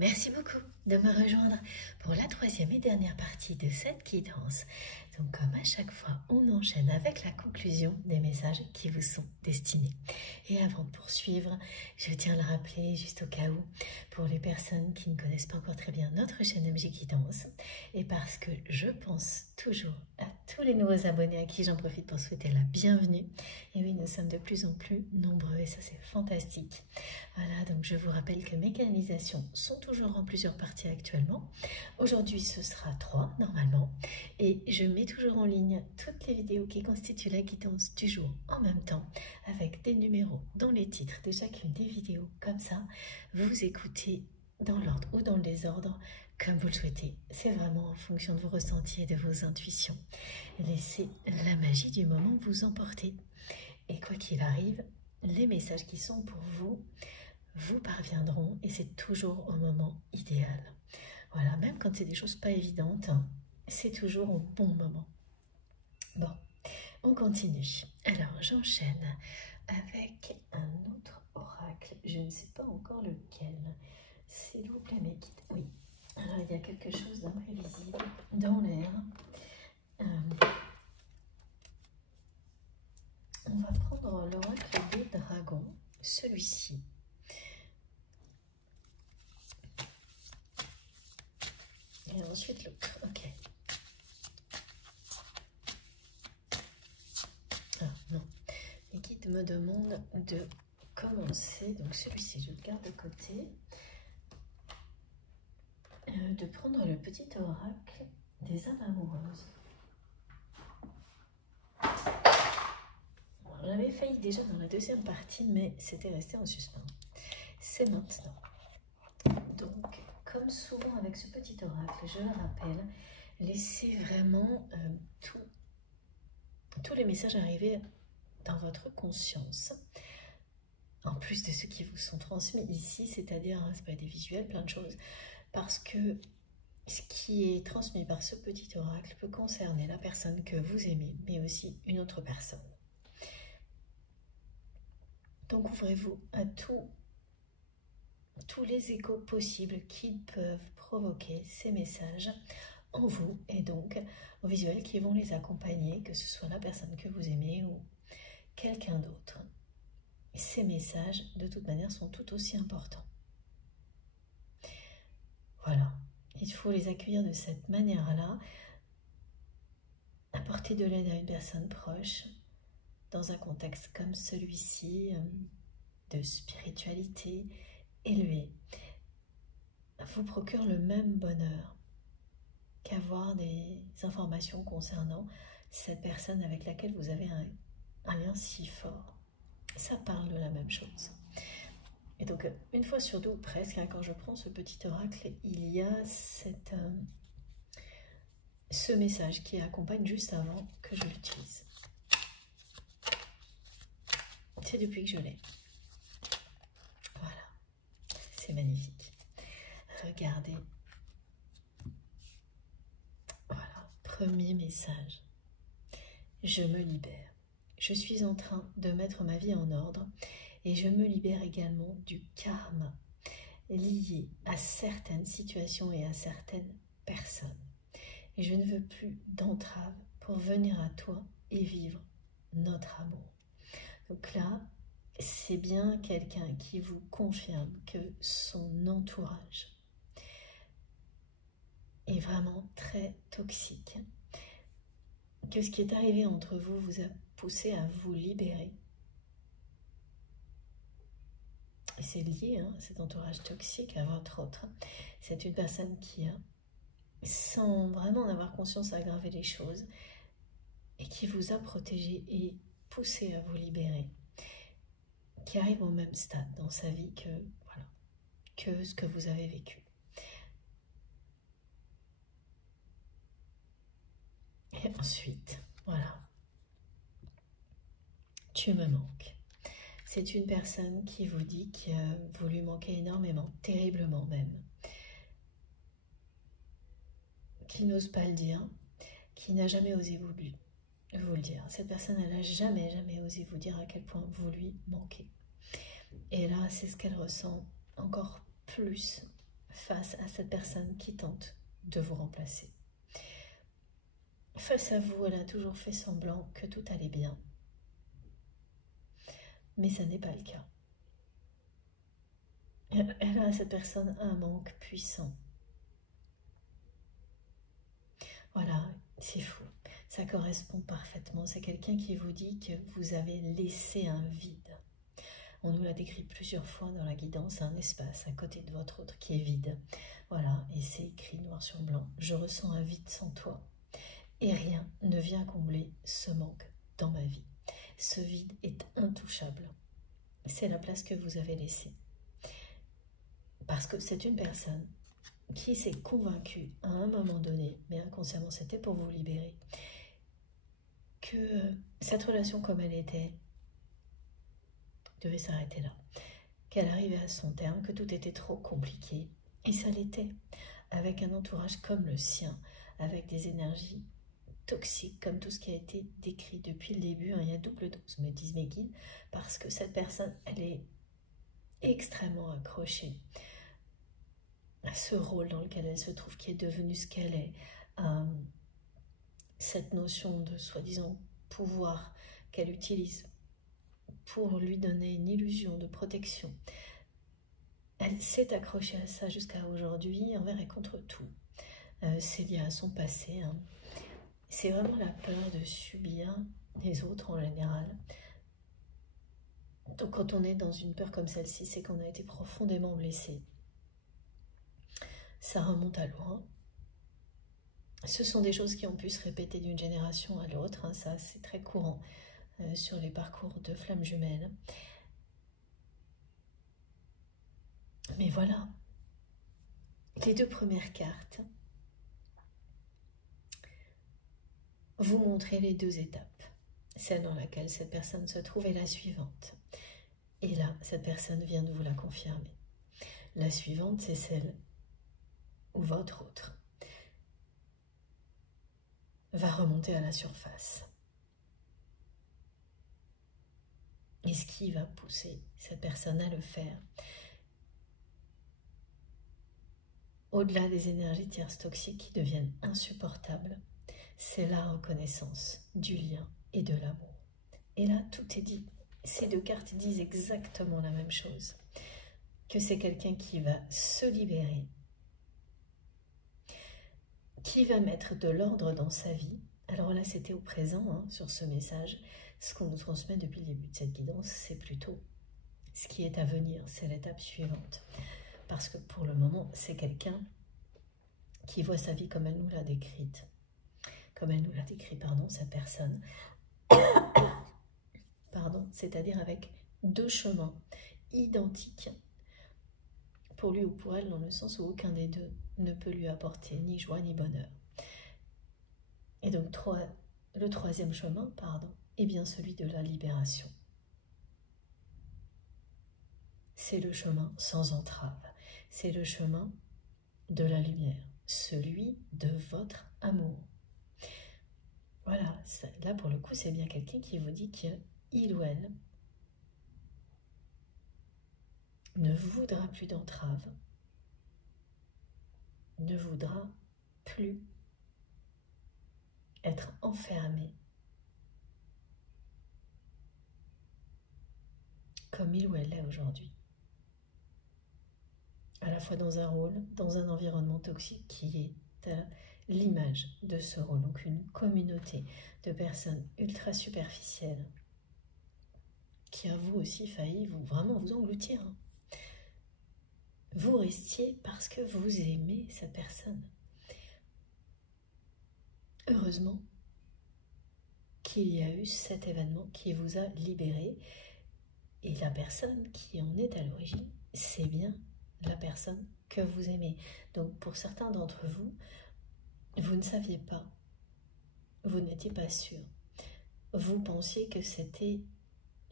Merci beaucoup de me rejoindre pour la troisième et dernière partie de cette guidance. Donc comme à chaque fois, on enchaîne avec la conclusion des messages qui vous sont destinés. Et avant de poursuivre, je tiens à le rappeler juste au cas où, pour les personnes qui ne connaissent pas encore très bien notre chaîne MJ Guidance, et parce que je pense toujours à tous les nouveaux abonnés à qui j'en profite pour souhaiter la bienvenue. Et oui, nous sommes de plus en plus nombreux et ça c'est fantastique. Voilà, donc je vous rappelle que mes canalisations sont toujours en plusieurs parties actuellement. Aujourd'hui, ce sera 3 normalement. Et je mets toujours en ligne toutes les vidéos qui constituent la guidance du jour en même temps, avec des numéros dans les titres de chacune des vidéos. Comme ça, vous écoutez dans l'ordre ou dans le désordre, comme vous le souhaitez. C'est vraiment en fonction de vos ressentis et de vos intuitions. Laissez la magie du moment vous emporter. Et quoi qu'il arrive, les messages qui sont pour vous parviendront et c'est toujours au moment idéal. Voilà, même quand c'est des choses pas évidentes, c'est toujours au bon moment. Bon, on continue. Alors, j'enchaîne avec un autre oracle. Je ne sais pas encore lequel. S'il vous plaît, mes guides. Oui. Alors, il y a quelque chose d'imprévisible dans l'air. On va prendre l'oracle des dragons, celui-ci. Et ensuite l'autre, ok. Ah non, les guides me demandent de commencer, donc celui-ci je le garde de côté, de prendre le petit oracle des âmes amoureuses. J'avais failli déjà dans la deuxième partie, mais c'était resté en suspens. C'est maintenant. Donc, comme souvent avec ce petit oracle, je le rappelle, laissez vraiment tous les messages arriver dans votre conscience, en plus de ceux qui vous sont transmis ici, c'est-à-dire, c'est pas des visuels, plein de choses, parce que ce qui est transmis par ce petit oracle peut concerner la personne que vous aimez, mais aussi une autre personne. Donc ouvrez-vous à tous les échos possibles qui peuvent provoquer ces messages en vous et donc aux visuels qui vont les accompagner, que ce soit la personne que vous aimez ou quelqu'un d'autre. Ces messages, de toute manière, sont tout aussi importants. Voilà, il faut les accueillir de cette manière-là, apporter de l'aide à une personne proche, dans un contexte comme celui-ci, de spiritualité élevée, vous procure le même bonheur qu'avoir des informations concernant cette personne avec laquelle vous avez un lien si fort. Ça parle de la même chose. Et donc, une fois sur deux, ou presque, quand je prends ce petit oracle, il y a ce message qui accompagne juste avant que je l'utilise. C'est depuis que je l'ai. Voilà, c'est magnifique. Regardez. Voilà, premier message. Je me libère. Je suis en train de mettre ma vie en ordre et je me libère également du karma lié à certaines situations et à certaines personnes. Et je ne veux plus d'entrave pour venir à toi et vivre notre amour. Donc là, c'est bien quelqu'un qui vous confirme que son entourage est vraiment très toxique, que ce qui est arrivé entre vous vous a poussé à vous libérer. Et c'est lié, cet entourage toxique à votre autre. C'est une personne qui a, sans vraiment en avoir conscience, aggravé les choses et qui vous a protégé et poussé à vous libérer, qui arrive au même stade dans sa vie que, voilà, que ce que vous avez vécu. Et ensuite, voilà, tu me manques. C'est une personne qui vous dit que vous lui manquez énormément, terriblement même, qui n'ose pas le dire, qui n'a jamais osé vous le dire. Cette personne, elle n'a jamais osé vous dire à quel point vous lui manquez. Et là, c'est ce qu'elle ressent encore plus face à cette personne qui tente de vous remplacer. Face à vous, elle a toujours fait semblant que tout allait bien. Mais ça n'est pas le cas. Elle a, cette personne, un manque puissant. Voilà, c'est fou. Ça correspond parfaitement. C'est quelqu'un qui vous dit que vous avez laissé un vide. On nous l'a décrit plusieurs fois dans la guidance, un espace à côté de votre autre qui est vide. Voilà, et c'est écrit noir sur blanc. Je ressens un vide sans toi. Et rien ne vient combler ce manque dans ma vie. Ce vide est intouchable. C'est la place que vous avez laissée. Parce que c'est une personne qui s'est convaincue à un moment donné, mais inconsciemment c'était pour vous libérer, que cette relation comme elle était devait s'arrêter là, qu'elle arrivait à son terme, que tout était trop compliqué, et ça l'était, avec un entourage comme le sien, avec des énergies toxiques, comme tout ce qui a été décrit depuis le début, il y a double dose, me disent mes guides, parce que cette personne, elle est extrêmement accrochée à ce rôle dans lequel elle se trouve, qui est devenu ce qu'elle est, cette notion de soi-disant pouvoir qu'elle utilise pour lui donner une illusion de protection. Elle s'est accrochée à ça jusqu'à aujourd'hui, envers et contre tout. C'est lié à son passé. C'est vraiment la peur de subir les autres en général. Donc quand on est dans une peur comme celle-ci, c'est qu'on a été profondément blessé. Ça remonte à loin. Ce sont des choses qui ont pu se répéter d'une génération à l'autre. Ça, c'est très courant sur les parcours de flammes jumelles. Mais voilà, les deux premières cartes vous montrent les deux étapes. Celle dans laquelle cette personne se trouve est la suivante. Et là, cette personne vient de vous la confirmer. La suivante, c'est celle où votre autre va remonter à la surface. Et ce qui va pousser cette personne à le faire, au-delà des énergies tierces toxiques qui deviennent insupportables, c'est la reconnaissance du lien et de l'amour. Et là, tout est dit. Ces deux cartes disent exactement la même chose. Que c'est quelqu'un qui va se libérer, qui va mettre de l'ordre dans sa vie. Alors là, c'était au présent, sur ce message. Ce qu'on nous transmet depuis le début de cette guidance, c'est plutôt ce qui est à venir, c'est l'étape suivante. Parce que pour le moment, c'est quelqu'un qui voit sa vie comme elle nous l'a décrite. Comme elle nous l'a décrit, cette personne. C'est-à-dire avec deux chemins identiques pour lui ou pour elle, dans le sens où aucun des deux ne peut lui apporter ni joie ni bonheur. Et donc le troisième chemin, est bien celui de la libération. C'est le chemin sans entrave, c'est le chemin de la lumière, celui de votre amour. Voilà, là pour le coup c'est bien quelqu'un qui vous dit qu'il ou elle ne voudra plus d'entrave, ne voudra plus être enfermé comme il ou elle est aujourd'hui. À la fois dans un rôle, dans un environnement toxique qui est l'image de ce rôle. Donc une communauté de personnes ultra superficielles qui a vous aussi failli vraiment vous engloutir. Vous restiez parce que vous aimez cette personne. Heureusement qu'il y a eu cet événement qui vous a libéré. Et la personne qui en est à l'origine, c'est bien la personne que vous aimez. Donc pour certains d'entre vous, vous ne saviez pas, vous n'étiez pas sûr. Vous pensiez que c'était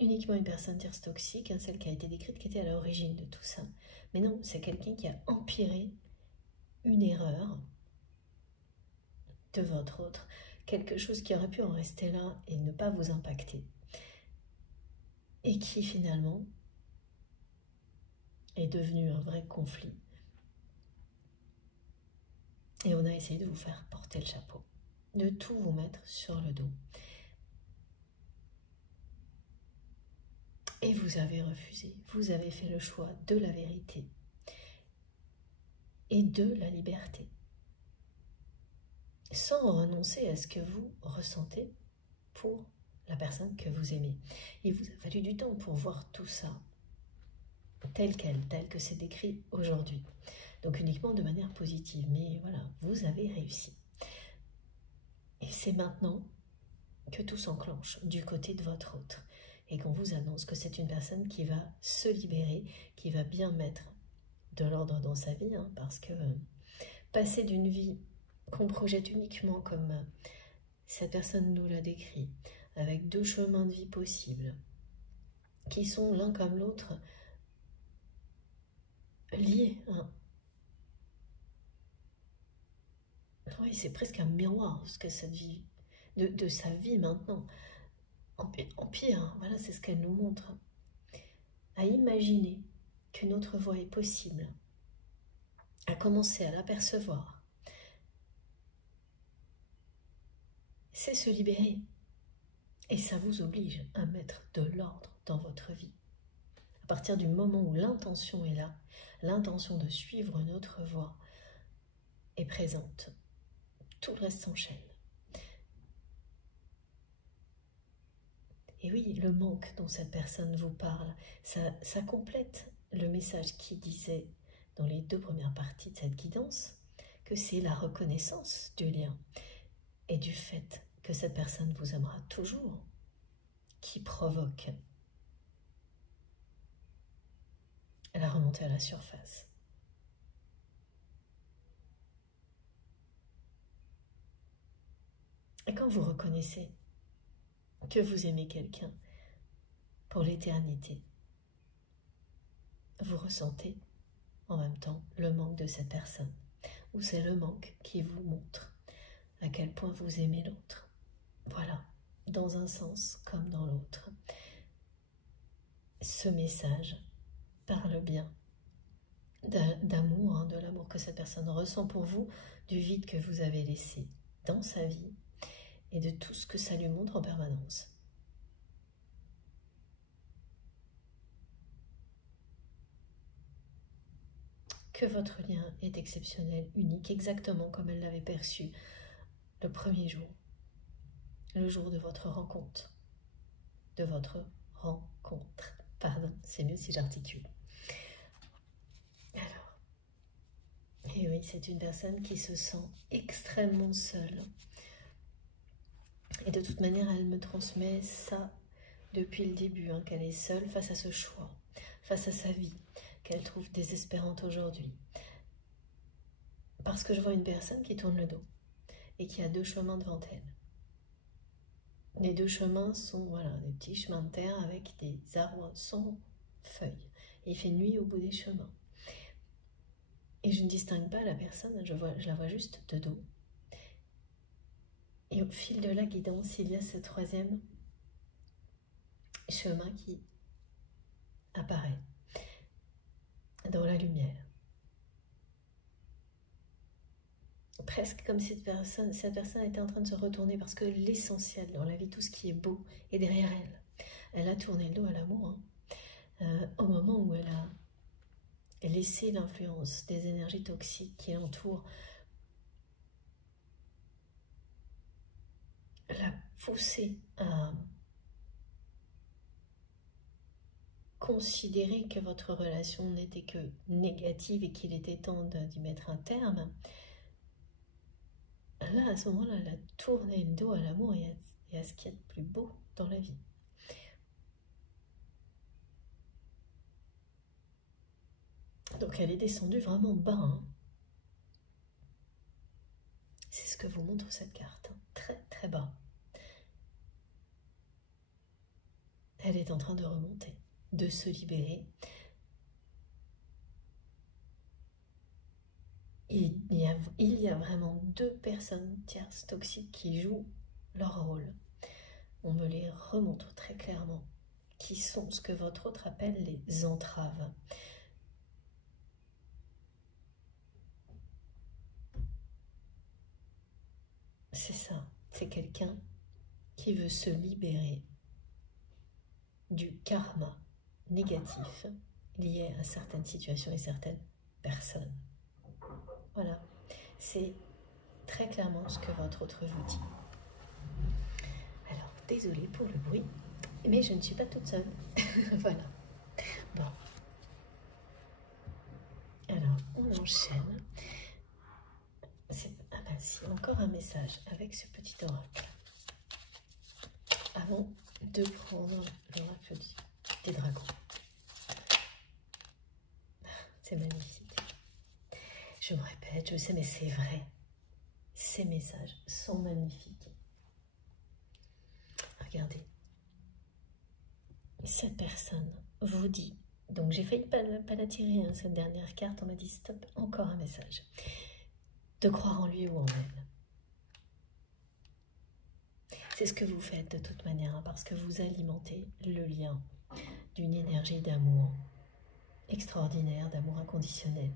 uniquement une personne tierce toxique, celle qui a été décrite, qui était à l'origine de tout ça. Mais non, c'est quelqu'un qui a empiré une erreur de votre autre, quelque chose qui aurait pu en rester là et ne pas vous impacter. Et qui finalement est devenu un vrai conflit Et on a essayé de vous faire porter le chapeau, de tout vous mettre sur le dos. Et vous avez refusé, vous avez fait le choix de la vérité et de la liberté, sans renoncer à ce que vous ressentez pour la personne que vous aimez. Il vous a fallu du temps pour voir tout ça tel que c'est décrit aujourd'hui. Donc uniquement de manière positive, mais voilà, vous avez réussi. Et c'est maintenant que tout s'enclenche du côté de votre autre. Et qu'on vous annonce que c'est une personne qui va se libérer, qui va bien mettre de l'ordre dans sa vie, hein, parce que passer d'une vie qu'on projette uniquement comme cette personne nous l'a décrit, avec 2 chemins de vie possibles, qui sont l'un comme l'autre liés. Hein. Oui, c'est presque un miroir, ce que cette vie, de sa vie maintenant, en pire, hein, voilà, c'est ce qu'elle nous montre. À imaginer qu'une autre voie est possible, à commencer à l'apercevoir, c'est se libérer. Et ça vous oblige à mettre de l'ordre dans votre vie. À partir du moment où l'intention est là, l'intention de suivre notre voie est présente, tout le reste s'enchaîne. Et oui, le manque dont cette personne vous parle, ça complète le message qui disait dans les 2 premières parties de cette guidance que c'est la reconnaissance du lien et du fait que cette personne vous aimera toujours qui provoque la remontée à la surface. Et quand vous reconnaissez que vous aimez quelqu'un pour l'éternité, vous ressentez en même temps le manque de cette personne, ou c'est le manque qui vous montre à quel point vous aimez l'autre. Voilà, dans un sens comme dans l'autre. Ce message parle bien d'amour, hein, de l'amour que cette personne ressent pour vous, du vide que vous avez laissé dans sa vie et de tout ce que ça lui montre en permanence. Que votre lien est exceptionnel, unique, exactement comme elle l'avait perçu le premier jour, le jour de votre rencontre. Pardon, c'est mieux si j'articule. Alors, et oui, c'est une personne qui se sent extrêmement seule. Et de toute manière, elle me transmet ça depuis le début, hein, qu'elle est seule face à ce choix, face à sa vie, qu'elle trouve désespérante aujourd'hui. Parce que je vois une personne qui tourne le dos et qui a 2 chemins devant elle. Les 2 chemins sont voilà, des petits chemins de terre avec des arbres sans feuilles. Et il fait nuit au bout des chemins. Et je ne distingue pas la personne, je la vois juste de dos. Et au fil de la guidance, il y a ce 3e chemin qui apparaît dans la lumière. Presque comme si cette personne était en train de se retourner parce que l'essentiel dans la vie, tout ce qui est beau, est derrière elle. Elle a tourné le dos à l'amour, hein, au moment où elle a laissé l'influence des énergies toxiques qui l'entourent la pousser à considérer que votre relation n'était que négative et qu'il était temps d'y mettre un terme. Là, à ce moment-là, elle a tourné le dos à l'amour et à ce qu'il y a de plus beau dans la vie. Donc elle est descendue vraiment bas. Hein. C'est ce que vous montre cette carte. Hein. Très très bas. Elle est en train de remonter, de se libérer. Il y a vraiment 2 personnes tierces toxiques qui jouent leur rôle. On me les remontre très clairement, qui sont ce que votre autre appelle les entraves. c'est ça, c'est quelqu'un qui veut se libérer du karma négatif lié à certaines situations et certaines personnes. Voilà, c'est très clairement ce que votre autre vous dit. Alors, désolée pour le bruit, mais je ne suis pas toute seule. Voilà. Bon. Alors, on enchaîne. Ah ben si, encore un message avec ce petit oracle. Avant de prendre l'oracle des dragons. C'est magnifique. Je me répète, je sais, mais c'est vrai. Ces messages sont magnifiques. Regardez. Cette personne vous dit, donc j'ai failli pas la tirer, hein, cette dernière carte, on m'a dit stop, encore un message. De croire en lui ou en elle. C'est ce que vous faites de toute manière, hein, parce que vous alimentez le lien d'une énergie d'amour extraordinaire, d'amour inconditionnel,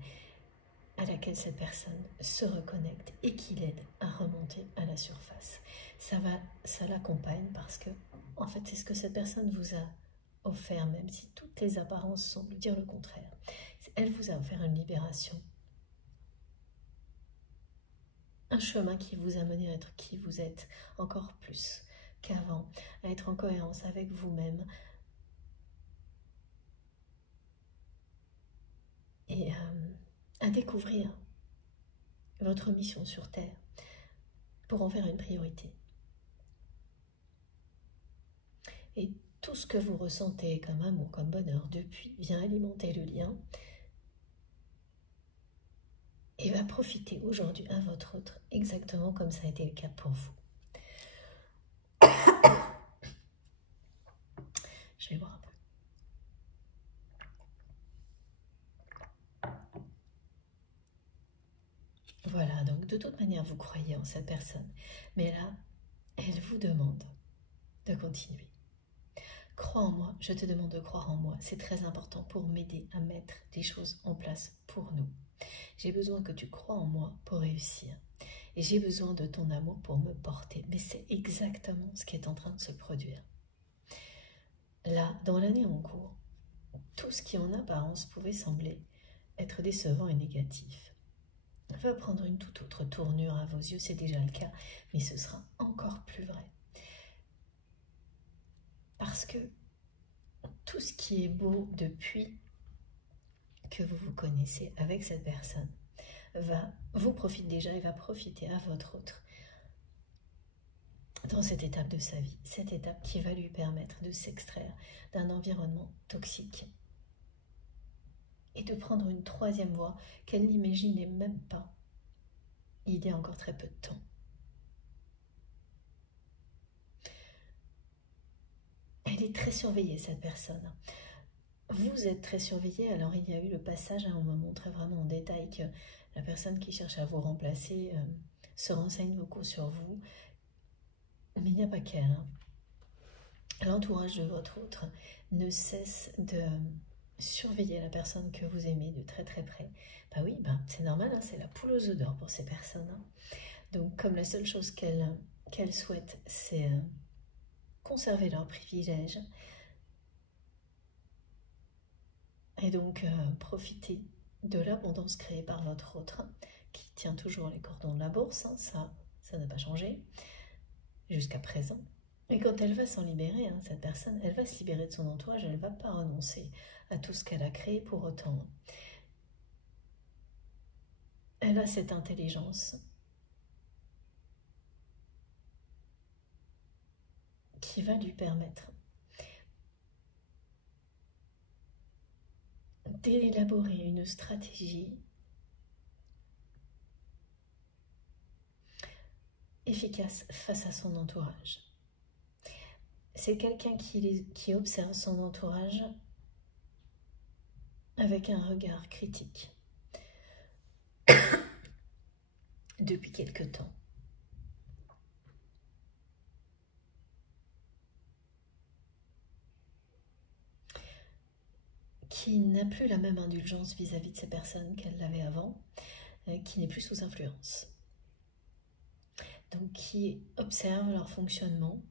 à laquelle cette personne se reconnecte et qui l'aide à remonter à la surface. Ça l'accompagne parce que, en fait, c'est ce que cette personne vous a offert, même si toutes les apparences semblent dire le contraire. Elle vous a offert une libération, un chemin qui vous a mené à être qui vous êtes encore plus qu'avant, à être en cohérence avec vous-même et à découvrir votre mission sur Terre pour en faire une priorité. Et tout ce que vous ressentez comme amour, comme bonheur depuis vient alimenter le lien et va profiter aujourd'hui à votre autre, exactement comme ça a été le cas pour vous. Je vais boire un peu. Voilà, donc de toute manière, vous croyez en cette personne. Mais là, elle vous demande de continuer. Crois en moi, je te demande de croire en moi. C'est très important pour m'aider à mettre des choses en place pour nous. J'ai besoin que tu crois en moi pour réussir. Et j'ai besoin de ton amour pour me porter. Mais c'est exactement ce qui est en train de se produire. Là, dans l'année en cours, tout ce qui en apparence pouvait sembler être décevant et négatif va prendre une toute autre tournure à vos yeux. C'est déjà le cas, mais ce sera encore plus vrai. Parce que tout ce qui est beau depuis que vous vous connaissez avec cette personne vous profite déjà et va profiter à votre autre dans cette étape de sa vie, cette étape qui va lui permettre de s'extraire d'un environnement toxique et de prendre une troisième voie qu'elle n'imaginait même pas il y a encore très peu de temps. Elle est très surveillée, cette personne. Vous êtes très surveillé, alors il y a eu le passage, on me montrait vraiment en détail que la personne qui cherche à vous remplacer se renseigne beaucoup sur vous, mais il n'y a pas qu'elle. Hein. L'entourage de votre autre ne cesse de surveiller la personne que vous aimez de très très près. Bah oui, c'est normal, hein, c'est la poule aux œufs d'or pour ces personnes. Hein. Donc comme la seule chose qu'elles souhaitent, c'est conserver leurs privilèges, et donc profiter de l'abondance créée par votre autre, qui tient toujours les cordons de la bourse, hein, ça n'a pas changé jusqu'à présent. Et quand elle va s'en libérer, hein, cette personne, elle va se libérer de son entourage, elle ne va pas renoncer à tout ce qu'elle a créé pour autant. Elle a cette intelligence qui va lui permettre d'élaborer une stratégie efficace face à son entourage. C'est quelqu'un qui observe son entourage avec un regard critique depuis quelque temps. Qui n'a plus la même indulgence vis-à-vis de ces personnes qu'elle l'avait avant, qui n'est plus sous influence. donc qui observe leur fonctionnement.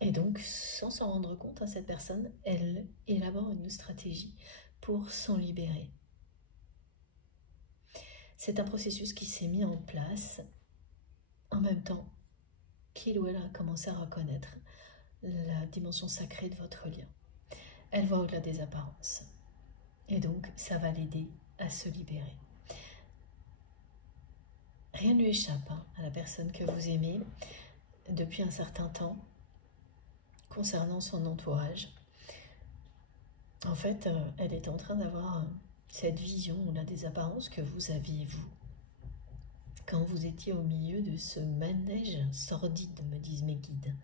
Et donc, sans s'en rendre compte, cette personne, elle élabore une stratégie pour s'en libérer. C'est un processus qui s'est mis en place en même temps qu'il ou elle a commencé à reconnaître la dimension sacrée de votre lien. Elle voit au-delà des apparences. Et donc, ça va l'aider à se libérer. Rien ne lui échappe à la personne que vous aimez depuis un certain temps concernant son entourage. En fait, elle est en train d'avoir cette vision au-delà des apparences que vous aviez, vous, quand vous étiez au milieu de ce manège sordide, me disent mes guides.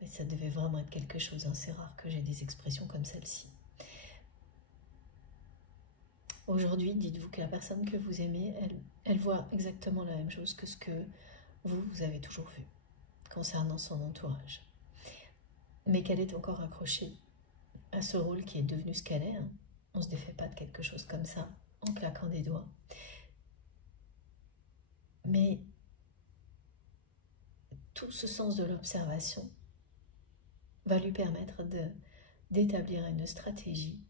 Mais ça devait vraiment être quelque chose, c'est rare que j'ai des expressions comme celle-ci. Aujourd'hui, dites-vous que la personne que vous aimez, elle voit exactement la même chose que ce que vous avez toujours vu concernant son entourage. Mais qu'elle est encore accrochée à ce rôle qui est devenu ce qu'elle est. On ne se défait pas de quelque chose comme ça en claquant des doigts. Mais tout ce sens de l'observation va lui permettre d'établir une stratégie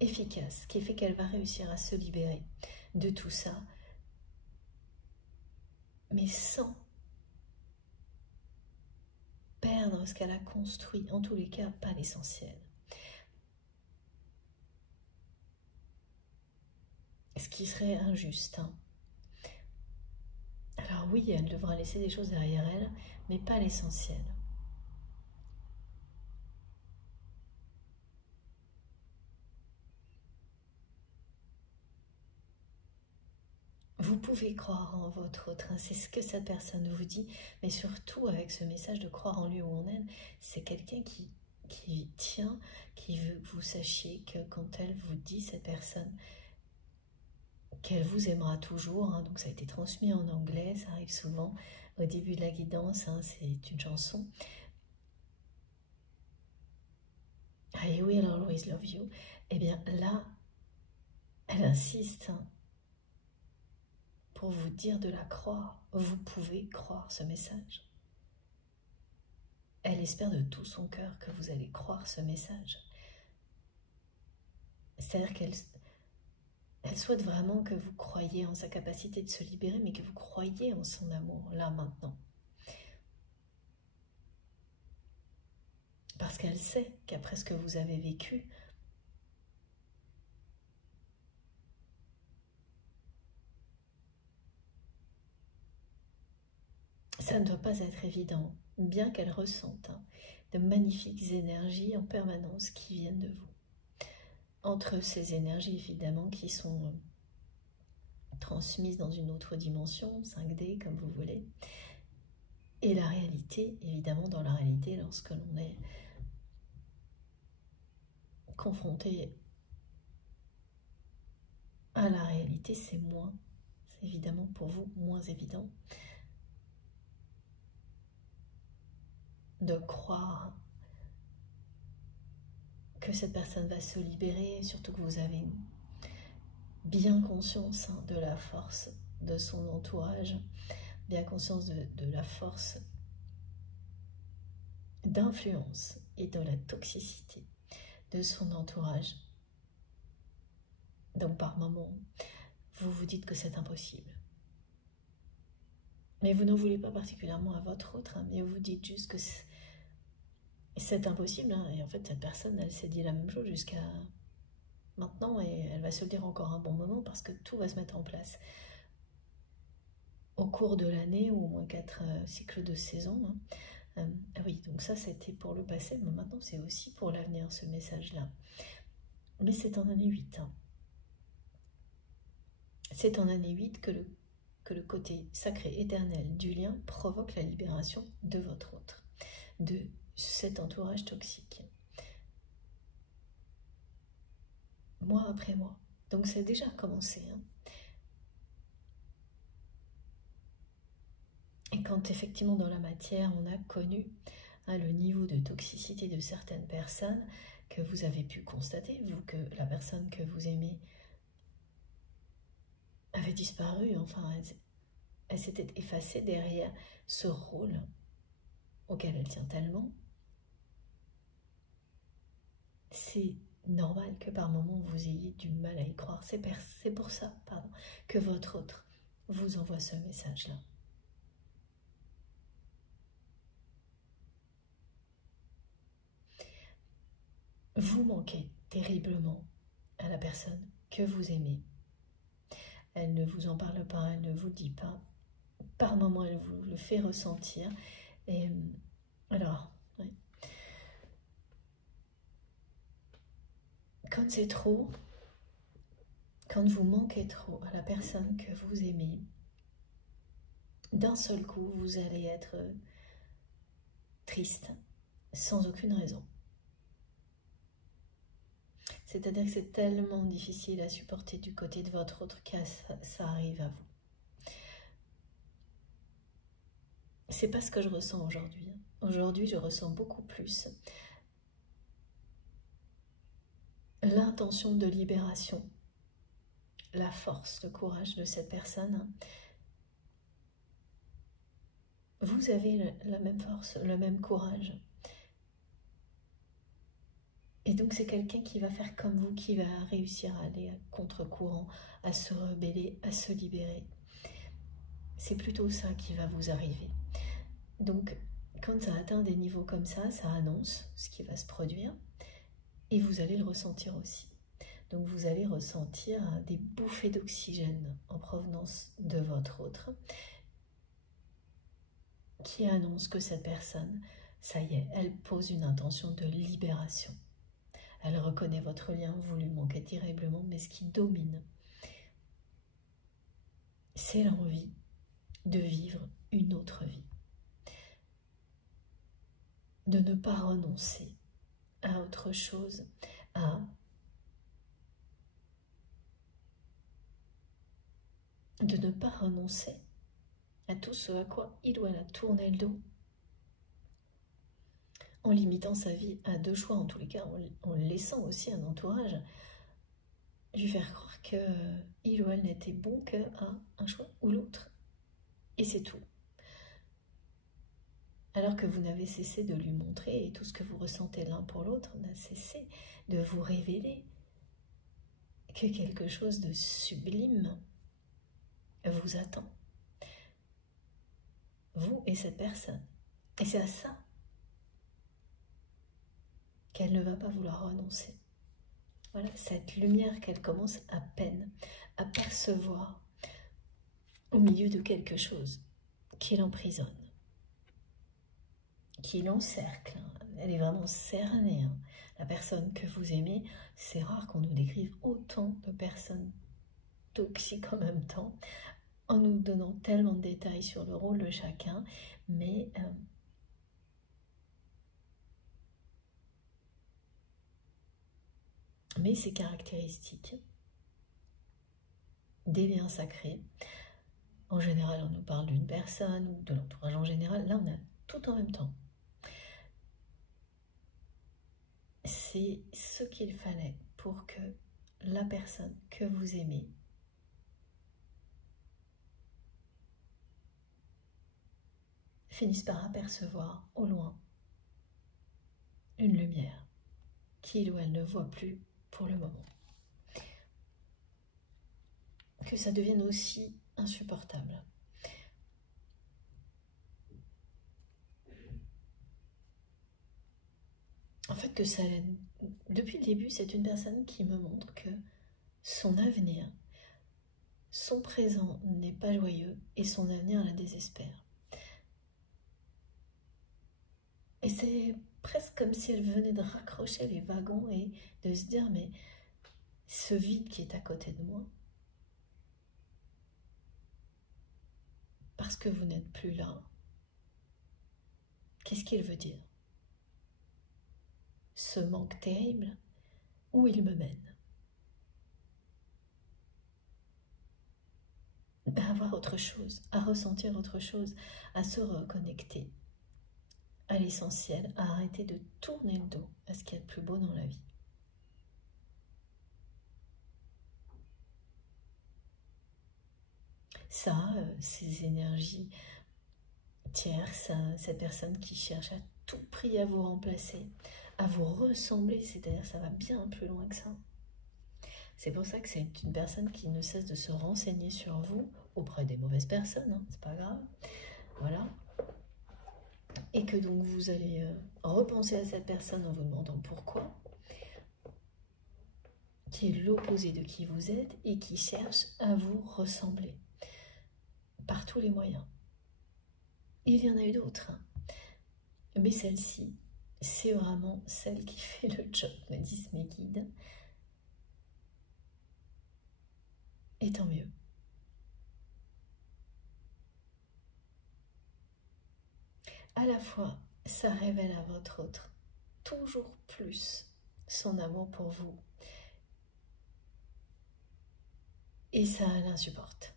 efficace qui fait qu'elle va réussir à se libérer de tout ça, mais sans perdre ce qu'elle a construit, en tous les cas pas l'essentiel. Ce qui serait injuste. Alors oui, elle devra laisser des choses derrière elle, mais pas l'essentiel. Vous pouvez croire en votre autre, c'est ce que cette personne vous dit, mais surtout avec ce message de croire en lui ou en elle, c'est quelqu'un qui tient, qui veut que vous sachiez que quand elle vous dit, cette personne, qu'elle vous aimera toujours, donc ça a été transmis en anglais, ça arrive souvent au début de la guidance, c'est une chanson. I will always love you. Eh bien là, elle insiste pour vous dire de la croire. Vous pouvez croire ce message. Elle espère de tout son cœur que vous allez croire ce message. C'est-à-dire qu'elle souhaite vraiment que vous croyiez en sa capacité de se libérer, mais que vous croyiez en son amour, là, maintenant. Parce qu'elle sait qu'après ce que vous avez vécu, ça ne doit pas être évident, bien qu'elle ressente de magnifiques énergies en permanence qui viennent de vous. Entre ces énergies, évidemment, qui sont transmises dans une autre dimension, 5D, comme vous voulez, et la réalité, évidemment, dans la réalité, lorsque l'on est confronté à la réalité, c'est évidemment pour vous moins évident de croire que cette personne va se libérer, surtout que vous avez bien conscience de la force de son entourage, bien conscience de la force d'influence et de la toxicité de son entourage. Donc par moments, vous vous dites que c'est impossible. Mais vous n'en voulez pas particulièrement à votre autre, mais vous dites juste que c'est impossible. Et en fait, cette personne, elle s'est dit la même chose jusqu'à maintenant, et elle va se le dire encore un bon moment parce que tout va se mettre en place au cours de l'année, ou au moins 4 cycles de saison. Oui, donc ça c'était pour le passé, mais maintenant c'est aussi pour l'avenir, ce message-là. Mais c'est en année 8. C'est en année 8 que le côté sacré éternel du lien provoque la libération de votre autre, de cet entourage toxique. Mois après mois. Donc c'est déjà commencé. Et quand effectivement dans la matière on a connu le niveau de toxicité de certaines personnes que vous avez pu constater, vous, que la personne que vous aimez avait disparu, enfin, elle s'était effacée derrière ce rôle auquel elle tient tellement. C'est normal que par moments vous ayez du mal à y croire. C'est pour ça, pardon, que votre autre vous envoie ce message-là. Vous manquez terriblement à la personne que vous aimez. Elle ne vous en parle pas, elle ne vous dit pas. Par moments, elle vous le fait ressentir. Et alors, ouais. Quand c'est trop, quand vous manquez trop à la personne que vous aimez, d'un seul coup, vous allez être triste, sans aucune raison. C'est-à-dire que c'est tellement difficile à supporter du côté de votre autre que ça arrive à vous. C'est pas ce que je ressens aujourd'hui. Aujourd'hui, je ressens beaucoup plus l'intention de libération, la force, le courage de cette personne. Vous avez la même force, le même courage. Et donc c'est quelqu'un qui va faire comme vous, qui va réussir à aller à contre-courant, à se rebeller, à se libérer. C'est plutôt ça qui va vous arriver. Donc quand ça atteint des niveaux comme ça annonce ce qui va se produire et vous allez le ressentir aussi. Donc vous allez ressentir des bouffées d'oxygène en provenance de votre autre qui annonce que cette personne, ça y est, elle pose une intention de libération. Elle reconnaît votre lien, vous lui manquez terriblement, mais ce qui domine, c'est l'envie de vivre une autre vie. De ne pas renoncer à autre chose, de ne pas renoncer à tout ce à quoi il ou elle a tourné le dos, en limitant sa vie à deux choix, en tous les cas, en laissant aussi un entourage lui faire croire qu'il ou elle n'était bon qu'à un choix ou l'autre. Et c'est tout. Alors que vous n'avez cessé de lui montrer, et tout ce que vous ressentez l'un pour l'autre n'a cessé de vous révéler que quelque chose de sublime vous attend. Vous et cette personne. Et c'est à ça qu'elle ne va pas vouloir renoncer. Voilà, cette lumière qu'elle commence à peine à percevoir au milieu de quelque chose qui l'emprisonne, qui l'encercle. Elle est vraiment cernée. La personne que vous aimez, c'est rare qu'on nous décrive autant de personnes toxiques en même temps, en nous donnant tellement de détails sur le rôle de chacun, mais ces caractéristiques des liens sacrés, en général on nous parle d'une personne ou de l'entourage en général, là on a tout en même temps. C'est ce qu'il fallait pour que la personne que vous aimez finisse par apercevoir au loin une lumière qu'il ou elle ne voit plus pour le moment. Que ça devienne aussi insupportable. En fait, que ça, depuis le début, c'est une personne qui me montre que son avenir, son présent n'est pas joyeux et son avenir la désespère. Et c'est presque comme si elle venait de raccrocher les wagons et de se dire, mais ce vide qui est à côté de moi, parce que vous n'êtes plus là, qu'est-ce qu'il veut dire? Ce manque terrible, où il me mène? À avoir autre chose, à ressentir autre chose, à se reconnecter à l'essentiel, à arrêter de tourner le dos à ce qu'il y a de plus beau dans la vie. Ça, ces énergies tierces, cette personne qui cherche à tout prix à vous remplacer, à vous ressembler, c'est-à-dire ça va bien plus loin que ça. C'est pour ça que c'est une personne qui ne cesse de se renseigner sur vous auprès des mauvaises personnes, hein, c'est pas grave, voilà. Et que donc vous allez repenser à cette personne en vous demandant pourquoi, qui est l'opposé de qui vous êtes et qui cherche à vous ressembler par tous les moyens. Il y en a eu d'autres, hein. Mais celle-ci, c'est vraiment celle qui fait le job, me disent mes guides. Et tant mieux. À la fois, ça révèle à votre autre toujours plus son amour pour vous. Et ça l'insupporte.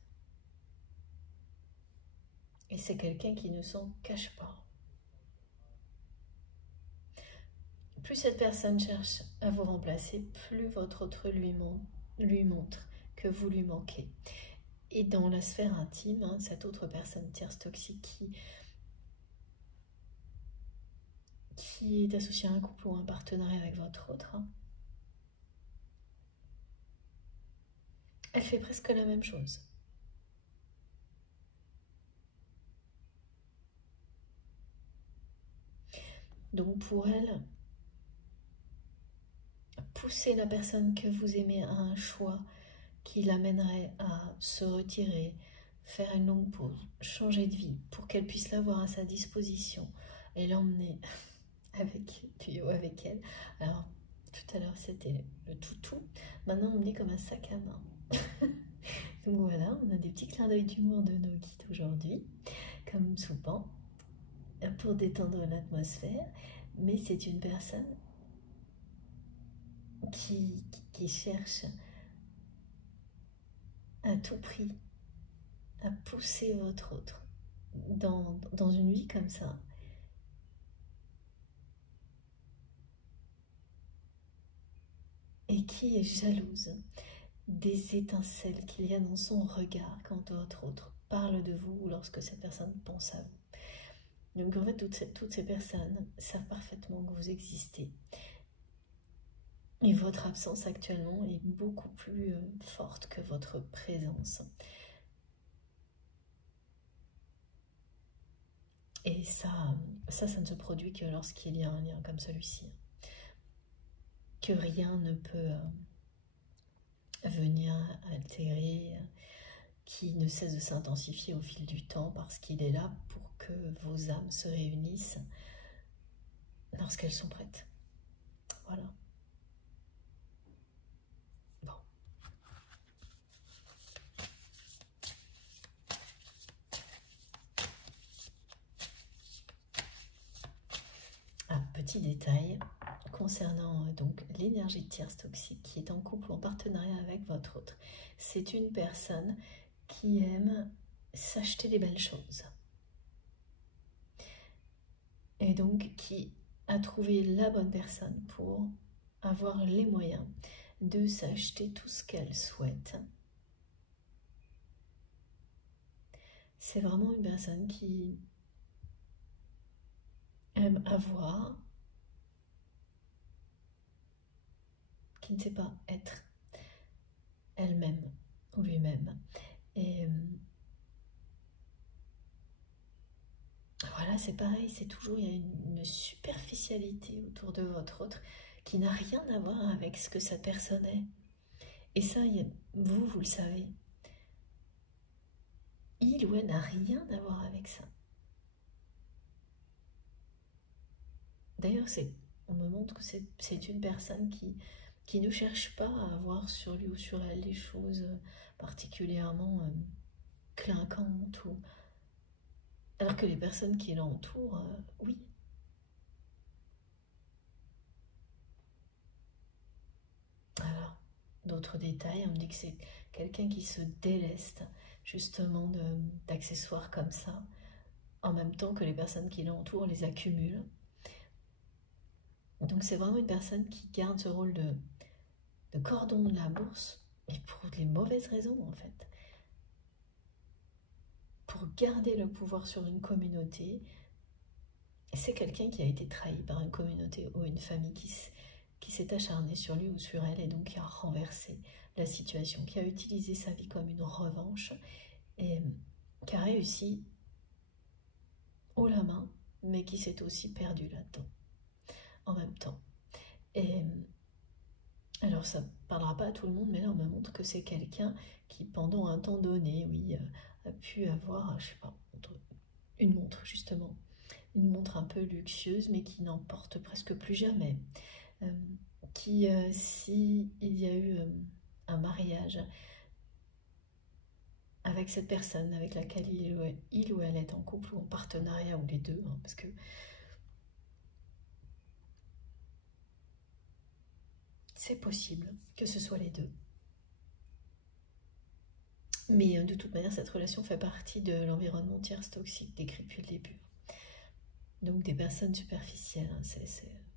Et c'est quelqu'un qui ne s'en cache pas. Plus cette personne cherche à vous remplacer, plus votre autre lui montre que vous lui manquez. Et dans la sphère intime, hein, cette autre personne tierce toxique qui est associée à un couple ou un partenariat avec votre autre, hein, elle fait presque la même chose. Donc pour elle, pousser la personne que vous aimez à un choix qui l'amènerait à se retirer, faire une longue pause, changer de vie pour qu'elle puisse l'avoir à sa disposition et l'emmener avec lui ou avec elle. Alors, tout à l'heure c'était le toutou, maintenant on me dit comme un sac à main. Donc voilà, on a des petits clins d'œil d'humour de nos guides aujourd'hui, comme souvent, pour détendre l'atmosphère, mais c'est une personne qui cherche à tout prix à pousser votre autre dans une vie comme ça. Et qui est jalouse des étincelles qu'il y a dans son regard quand votre autre parle de vous ou lorsque cette personne pense à vous. Donc en fait, toutes ces personnes savent parfaitement que vous existez. Et votre absence actuellement est beaucoup plus forte que votre présence. Et ça ne se produit que lorsqu'il y a un lien comme celui-ci. Que rien ne peut venir altérer, qui ne cesse de s'intensifier au fil du temps parce qu'il est là pour que vos âmes se réunissent lorsqu'elles sont prêtes. Voilà. Bon. Un petit détail concernant donc l'énergie tierce toxique qui est en couple ou en partenariat avec votre autre. C'est une personne qui aime s'acheter des belles choses. Et donc qui a trouvé la bonne personne pour avoir les moyens de s'acheter tout ce qu'elle souhaite. C'est vraiment une personne qui aime avoir, qui ne sait pas être elle-même ou lui-même. Et voilà, c'est pareil, c'est toujours, il y a une superficialité autour de votre autre qui n'a rien à voir avec ce que cette personne est. Et ça, vous le savez. Il ou elle n'a rien à voir avec ça. D'ailleurs, on me montre que c'est une personne qui ne cherche pas à avoir sur lui ou sur elle des choses particulièrement clinquantes. Alors que les personnes qui l'entourent, oui. Alors, d'autres détails, on me dit que c'est quelqu'un qui se déleste justement d'accessoires comme ça, en même temps que les personnes qui l'entourent les accumulent. Donc c'est vraiment une personne qui garde ce rôle de cordon de la bourse, et pour les mauvaises raisons en fait. pour garder le pouvoir sur une communauté. C'est quelqu'un qui a été trahi par une communauté ou une famille qui s'est acharnée sur lui ou sur elle et donc qui a renversé la situation, qui a utilisé sa vie comme une revanche et qui a réussi haut la main, mais qui s'est aussi perdu là-dedans en même temps. Et alors ça ne parlera pas à tout le monde, mais là on me montre que c'est quelqu'un qui pendant un temps donné, oui, a pu avoir, je sais pas, une montre justement, une montre un peu luxueuse, mais qui n'en porte presque plus jamais. Si il y a eu un mariage avec cette personne avec laquelle il ou elle est en couple ou en partenariat, ou les deux, hein, parce que c'est possible que ce soit les deux. Mais de toute manière, cette relation fait partie de l'environnement tierce toxique décrit depuis le début. Donc des personnes superficielles, hein,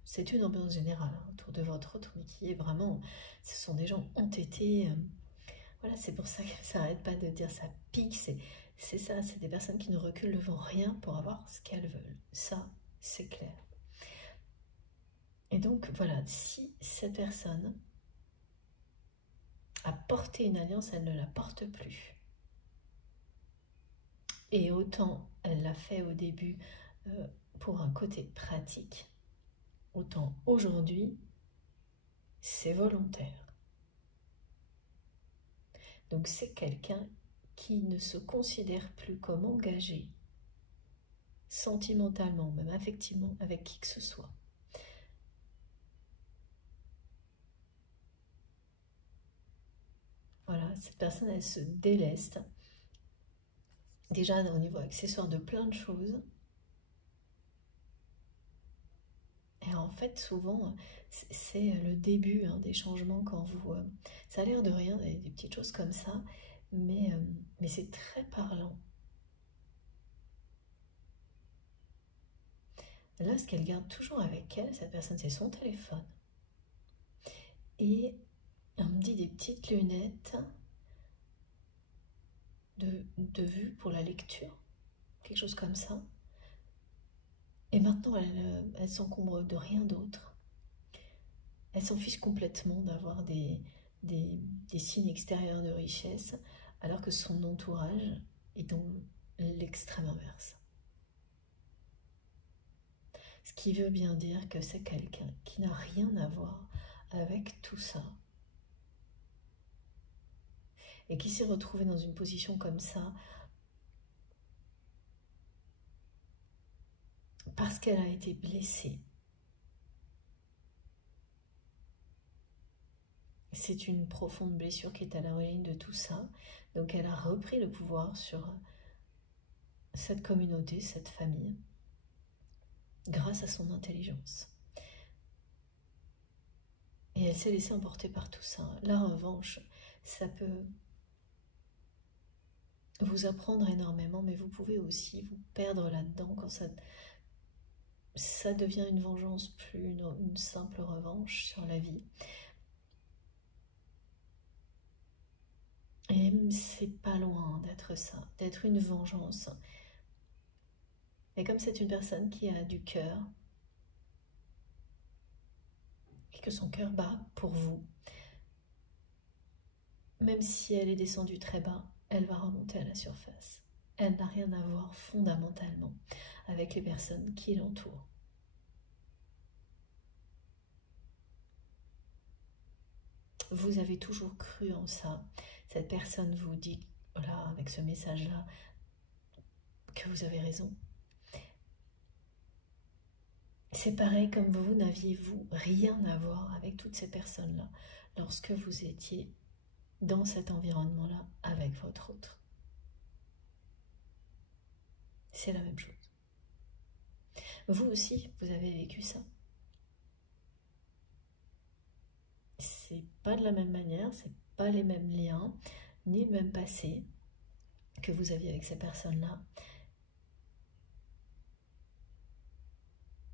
c'est une ambiance générale hein, autour de votre autre, mais qui est vraiment, ce sont des gens entêtés. Voilà, c'est pour ça que ça n'arrête pas de dire ça pique, c'est ça, c'est des personnes qui ne reculent devant rien pour avoir ce qu'elles veulent. Ça, c'est clair. Et donc voilà, si cette personne a porté une alliance, elle ne la porte plus. Et autant elle l'a fait au début pour un côté pratique, autant aujourd'hui, c'est volontaire. Donc c'est quelqu'un qui ne se considère plus comme engagé sentimentalement, même affectivement, avec qui que ce soit. Voilà, cette personne, elle se déleste. Déjà au niveau accessoire de plein de choses. Et en fait, souvent, c'est le début hein, des changements quand vous... ça a l'air de rien, des petites choses comme ça, mais c'est très parlant. Là, ce qu'elle garde toujours avec elle, cette personne, c'est son téléphone. Et on me dit des petites lunettes de vue pour la lecture, quelque chose comme ça. Et maintenant, elle s'encombre de rien d'autre. Elle s'en fiche complètement d'avoir des signes extérieurs de richesse, alors que son entourage est dans l'extrême inverse. Ce qui veut bien dire que c'est quelqu'un qui n'a rien à voir avec tout ça. Et qui s'est retrouvé dans une position comme ça parce qu'elle a été blessée. C'est une profonde blessure qui est à l'origine de tout ça. Donc elle a repris le pouvoir sur cette communauté, cette famille, grâce à son intelligence. Et elle s'est laissée emporter par tout ça. La revanche, ça peut vous apprendre énormément, mais vous pouvez aussi vous perdre là-dedans quand ça devient une vengeance, plus une simple revanche sur la vie. Et c'est pas loin d'être ça, d'être une vengeance. Et comme c'est une personne qui a du cœur, et que son cœur bat pour vous, même si elle est descendue très bas, elle va remonter à la surface. Elle n'a rien à voir fondamentalement avec les personnes qui l'entourent. Vous avez toujours cru en ça. Cette personne vous dit, voilà, avec ce message-là, que vous avez raison. C'est pareil comme vous n'aviez rien à voir avec toutes ces personnes-là lorsque vous étiez dans cet environnement-là avec votre autre. C'est la même chose. Vous aussi, vous avez vécu ça. C'est pas de la même manière, c'est pas les mêmes liens, ni le même passé que vous aviez avec ces personnes-là.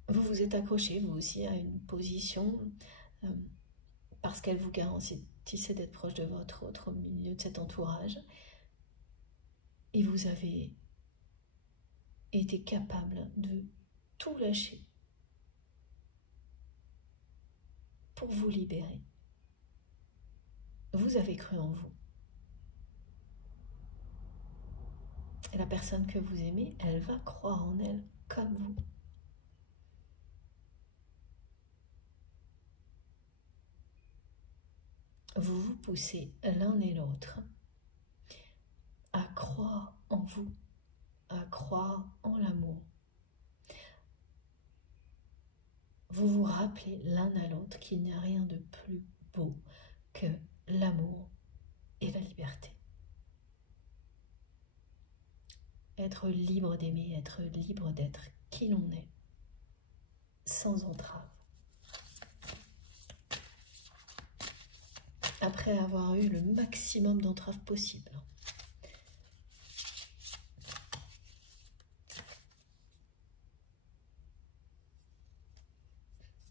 Vous vous êtes accroché, vous aussi, à une position parce qu'elle vous garantissait d'être proche de votre autre au milieu de cet entourage. Et vous avez était capable de tout lâcher pour vous libérer. Vous avez cru en vous. Et la personne que vous aimez, elle va croire en elle comme vous. Vous vous poussez l'un et l'autre à croire en vous, à croire en l'amour. Vous vous rappelez l'un à l'autre qu'il n'y a rien de plus beau que l'amour et la liberté. Être libre d'aimer, être libre d'être qui l'on est, sans entrave. Après avoir eu le maximum d'entraves possible.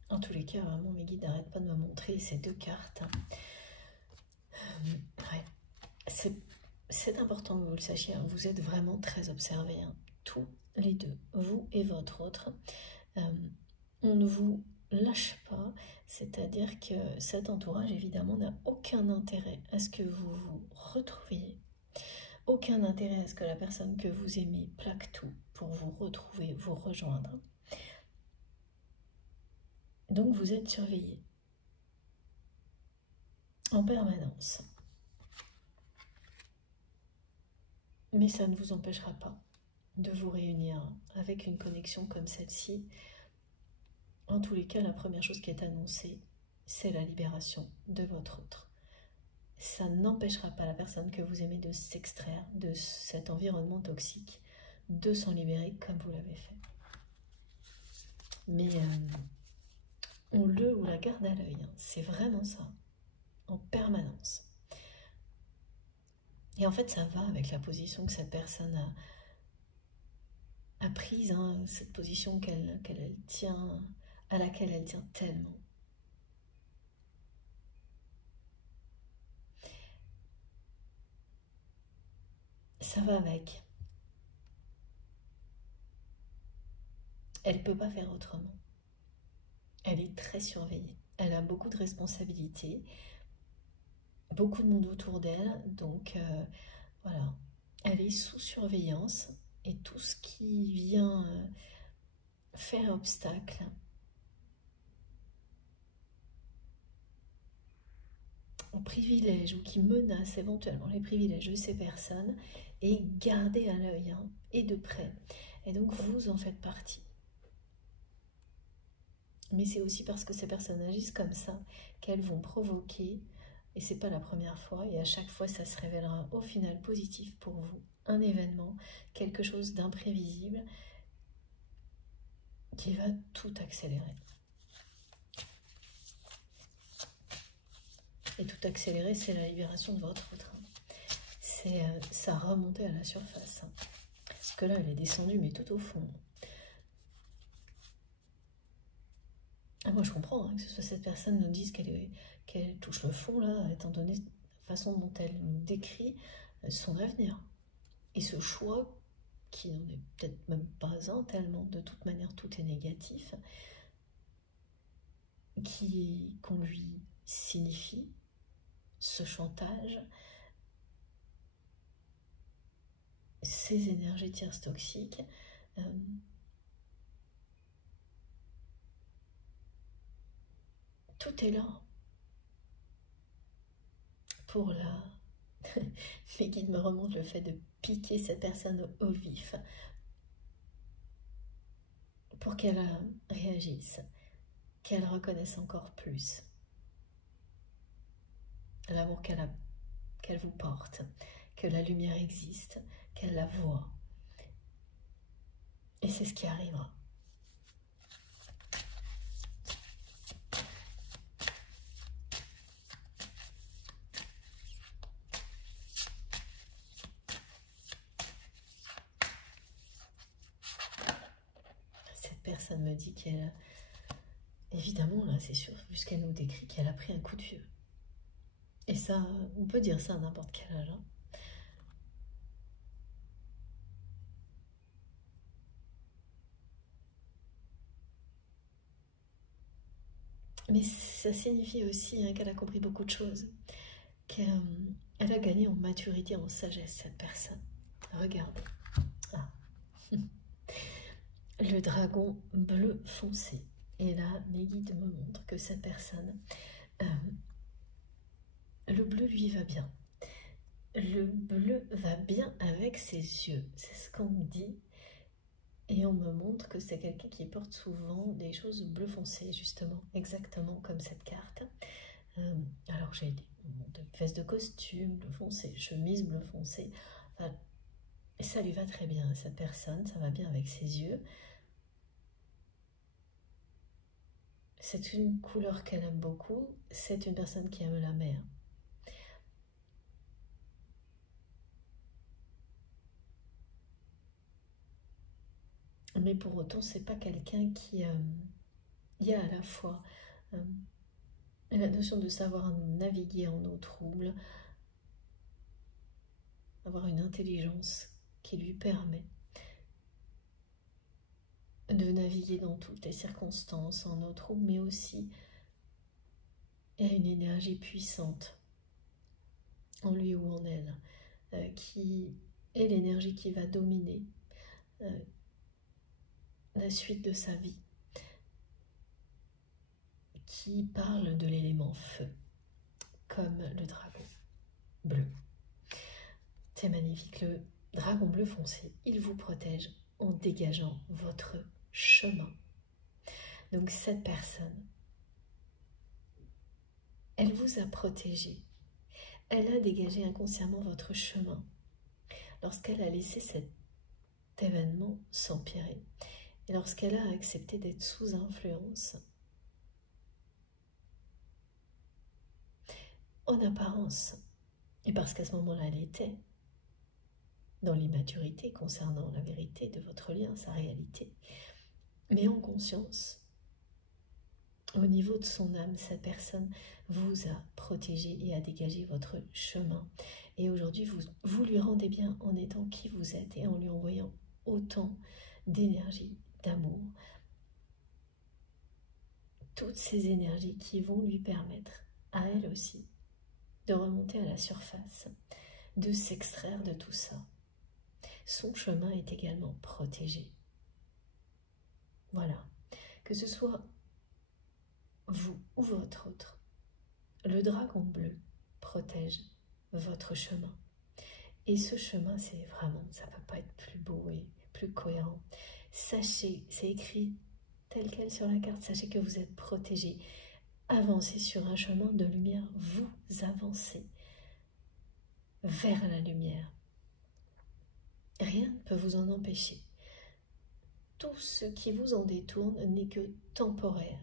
En tous les cas, vraiment, mes guides n'arrêtent pas de me montrer ces deux cartes. Ouais. C'est important que vous le sachiez, hein. Vous êtes vraiment très observés, hein. Tous les deux, vous et votre autre. On ne vous lâche pas, c'est-à-dire que cet entourage, évidemment, n'a aucun intérêt à ce que vous vous retrouviez. Aucun intérêt à ce que la personne que vous aimez plaque tout pour vous retrouver, vous rejoindre. Donc vous êtes surveillés en permanence. Mais ça ne vous empêchera pas de vous réunir avec une connexion comme celle-ci. En tous les cas, la première chose qui est annoncée, c'est la libération de votre autre. Ça n'empêchera pas la personne que vous aimez de s'extraire de cet environnement toxique, de s'en libérer comme vous l'avez fait. Mais on le ou la garde à l'œil, hein. C'est vraiment ça, en permanence. Et en fait, ça va avec la position que cette personne a prise, hein, cette position qu'elle tient, à laquelle elle tient tellement. Ça va avec. Elle ne peut pas faire autrement. Elle est très surveillée. Elle a beaucoup de responsabilités, beaucoup de monde autour d'elle, donc voilà. Elle est sous surveillance et tout ce qui vient faire obstacle aux privilèges ou qui menace éventuellement les privilèges de ces personnes est gardé à l'œil, hein, et de près. Et donc vous en faites partie. Mais c'est aussi parce que ces personnes agissent comme ça qu'elles vont provoquer, et c'est pas la première fois, et à chaque fois ça se révélera au final positif pour vous, un événement, quelque chose d'imprévisible qui va tout accélérer. Et tout accélérer, c'est la libération de votre autre. C'est sa remontée à la surface. Parce que là, elle est descendue, mais tout au fond. Ah, moi, je comprends, hein, que ce soit cette personne nous dise qu'elle touche le fond, là, étant donné la façon dont elle nous décrit son avenir. Et ce choix, qui n'en est peut-être même pas un tellement, de toute manière, tout est négatif, qu'on lui signifie, ce chantage, ces énergies tierces toxiques, tout est là pour la... Mes guides me remontent le fait de piquer cette personne au vif pour qu'elle réagisse, qu'elle reconnaisse encore plus l'amour qu'elle vous porte, que la lumière existe, qu'elle la voit. Et c'est ce qui arrivera. Cette personne me dit qu'elle, évidemment, là, c'est sûr, puisqu'elle nous décrit qu'elle a pris un coup de vieux. Et ça, on peut dire ça à n'importe quel âge, hein. Mais ça signifie aussi qu'elle a compris beaucoup de choses, qu'elle a gagné en maturité, en sagesse, cette personne. Regardez. Ah. Le dragon bleu foncé. Et là, mes guides me montrent que cette personne, le bleu lui va bien. Le bleu va bien avec ses yeux. C'est ce qu'on me dit. Et on me montre que c'est quelqu'un qui porte souvent des choses bleu foncé, justement, exactement comme cette carte. Alors j'ai des vestes de costume bleu foncé, chemise bleu foncé. Enfin, et ça lui va très bien, cette personne, ça va bien avec ses yeux. C'est une couleur qu'elle aime beaucoup. C'est une personne qui aime la mer. Mais pour autant, c'est pas quelqu'un qui... il y a à la fois la notion de savoir naviguer en eau trouble, avoir une intelligence qui lui permet de naviguer dans toutes les circonstances en eau trouble, mais aussi il y a une énergie puissante en lui ou en elle, qui est l'énergie qui va dominer la suite de sa vie, qui parle de l'élément feu, comme le dragon bleu. C'est magnifique, le dragon bleu foncé, il vous protège en dégageant votre chemin. Donc cette personne, elle vous a protégé, elle a dégagé inconsciemment votre chemin lorsqu'elle a laissé cet événement s'empirer et lorsqu'elle a accepté d'être sous influence. En apparence, et parce qu'à ce moment-là elle était dans l'immaturité concernant la vérité de votre lien, sa réalité, mais en conscience, au niveau de son âme, cette personne vous a protégé et a dégagé votre chemin. Et aujourd'hui, vous lui rendez bien en étant qui vous êtes et en lui envoyant autant d'énergie, d'amour. Toutes ces énergies qui vont lui permettre, à elle aussi, de remonter à la surface, de s'extraire de tout ça. Son chemin est également protégé. Voilà. Que ce soit vous ou votre autre, le dragon bleu protège votre chemin. Et ce chemin, c'est vraiment, ça ne peut pas être plus beau et plus cohérent. Sachez, c'est écrit tel quel sur la carte, sachez que vous êtes protégé. Avancez sur un chemin de lumière, vous avancez vers la lumière. Rien ne peut vous en empêcher. Tout ce qui vous en détourne n'est que temporaire.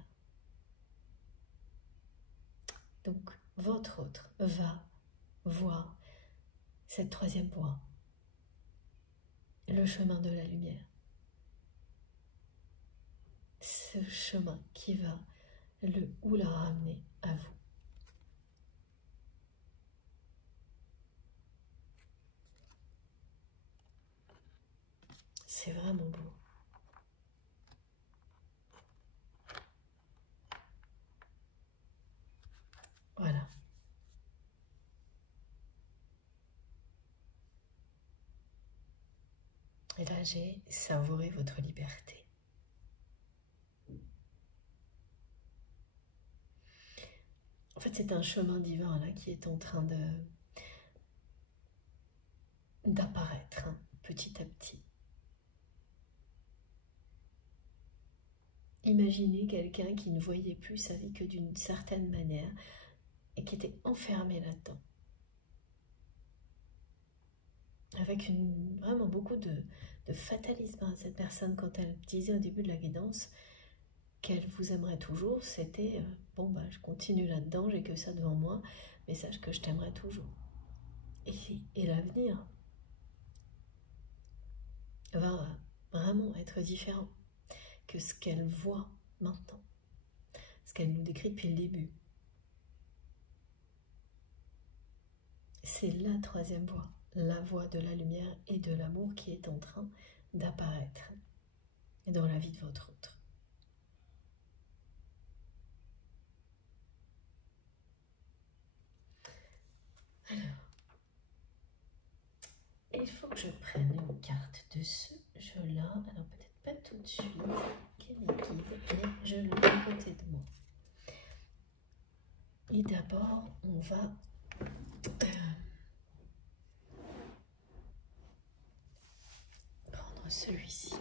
Donc, votre autre va voir cette troisième voie, le chemin de la lumière. Ce chemin qui va le ou la ramener à vous. C'est vraiment beau. Voilà. Et là, j'ai savouré votre liberté. En fait, c'est un chemin divin là qui est en train d'apparaître petit à petit. Imaginez quelqu'un qui ne voyait plus sa vie que d'une certaine manière et qui était enfermé là-dedans. Avec vraiment beaucoup de fatalisme à cette personne quand elle disait au début de la guidance qu'elle vous aimerait toujours, c'était bon bah je continue là-dedans, j'ai que ça devant moi, mais sache que je t'aimerai toujours. Et l'avenir va vraiment être différent que ce qu'elle voit maintenant, ce qu'elle nous décrit depuis le début. C'est la troisième voie, la voie de la lumière et de l'amour qui est en train d'apparaître dans la vie de votre autre. faut que je prenne une carte de ce jeu-là. Alors peut-être pas tout de suite, qu'elle est guide, mais je l'ai à côté de moi. Et d'abord, on va prendre celui-ci.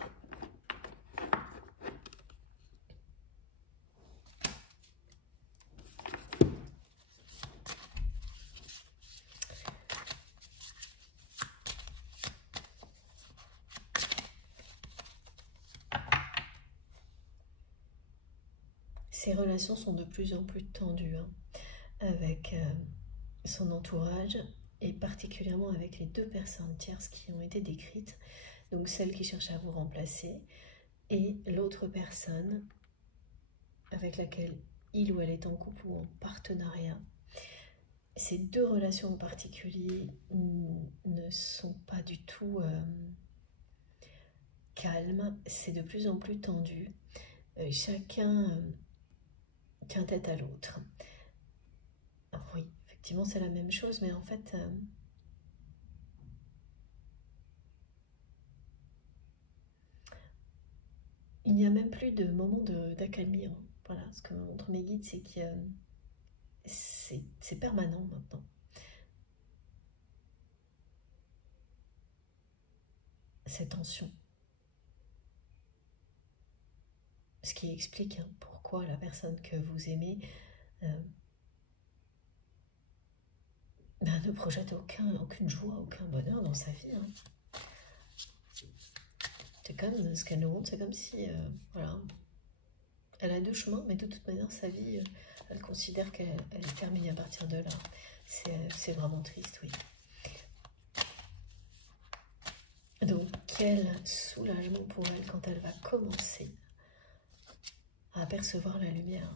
Ses relations sont de plus en plus tendues avec son entourage et particulièrement avec les deux personnes tierces qui ont été décrites, donc celle qui cherche à vous remplacer et l'autre personne avec laquelle il ou elle est en couple ou en partenariat. Ces deux relations en particulier ne sont pas du tout calmes, c'est de plus en plus tendu. Chacun tient tête à l'autre. Oui, effectivement, c'est la même chose, mais en fait, il n'y a même plus de moment d'accalmie. Voilà, ce que me montrent mes guides, c'est que c'est permanent maintenant. Ces tensions. Ce qui explique pourquoi la personne que vous aimez ne projette aucune joie, aucun bonheur dans sa vie. C'est comme ce qu'elle nous montre, c'est comme si, voilà, elle a deux chemins, mais de toute manière, sa vie, elle considère qu'elle est terminée à partir de là. C'est vraiment triste, oui. Donc, quel soulagement pour elle quand elle va commencer à apercevoir la lumière.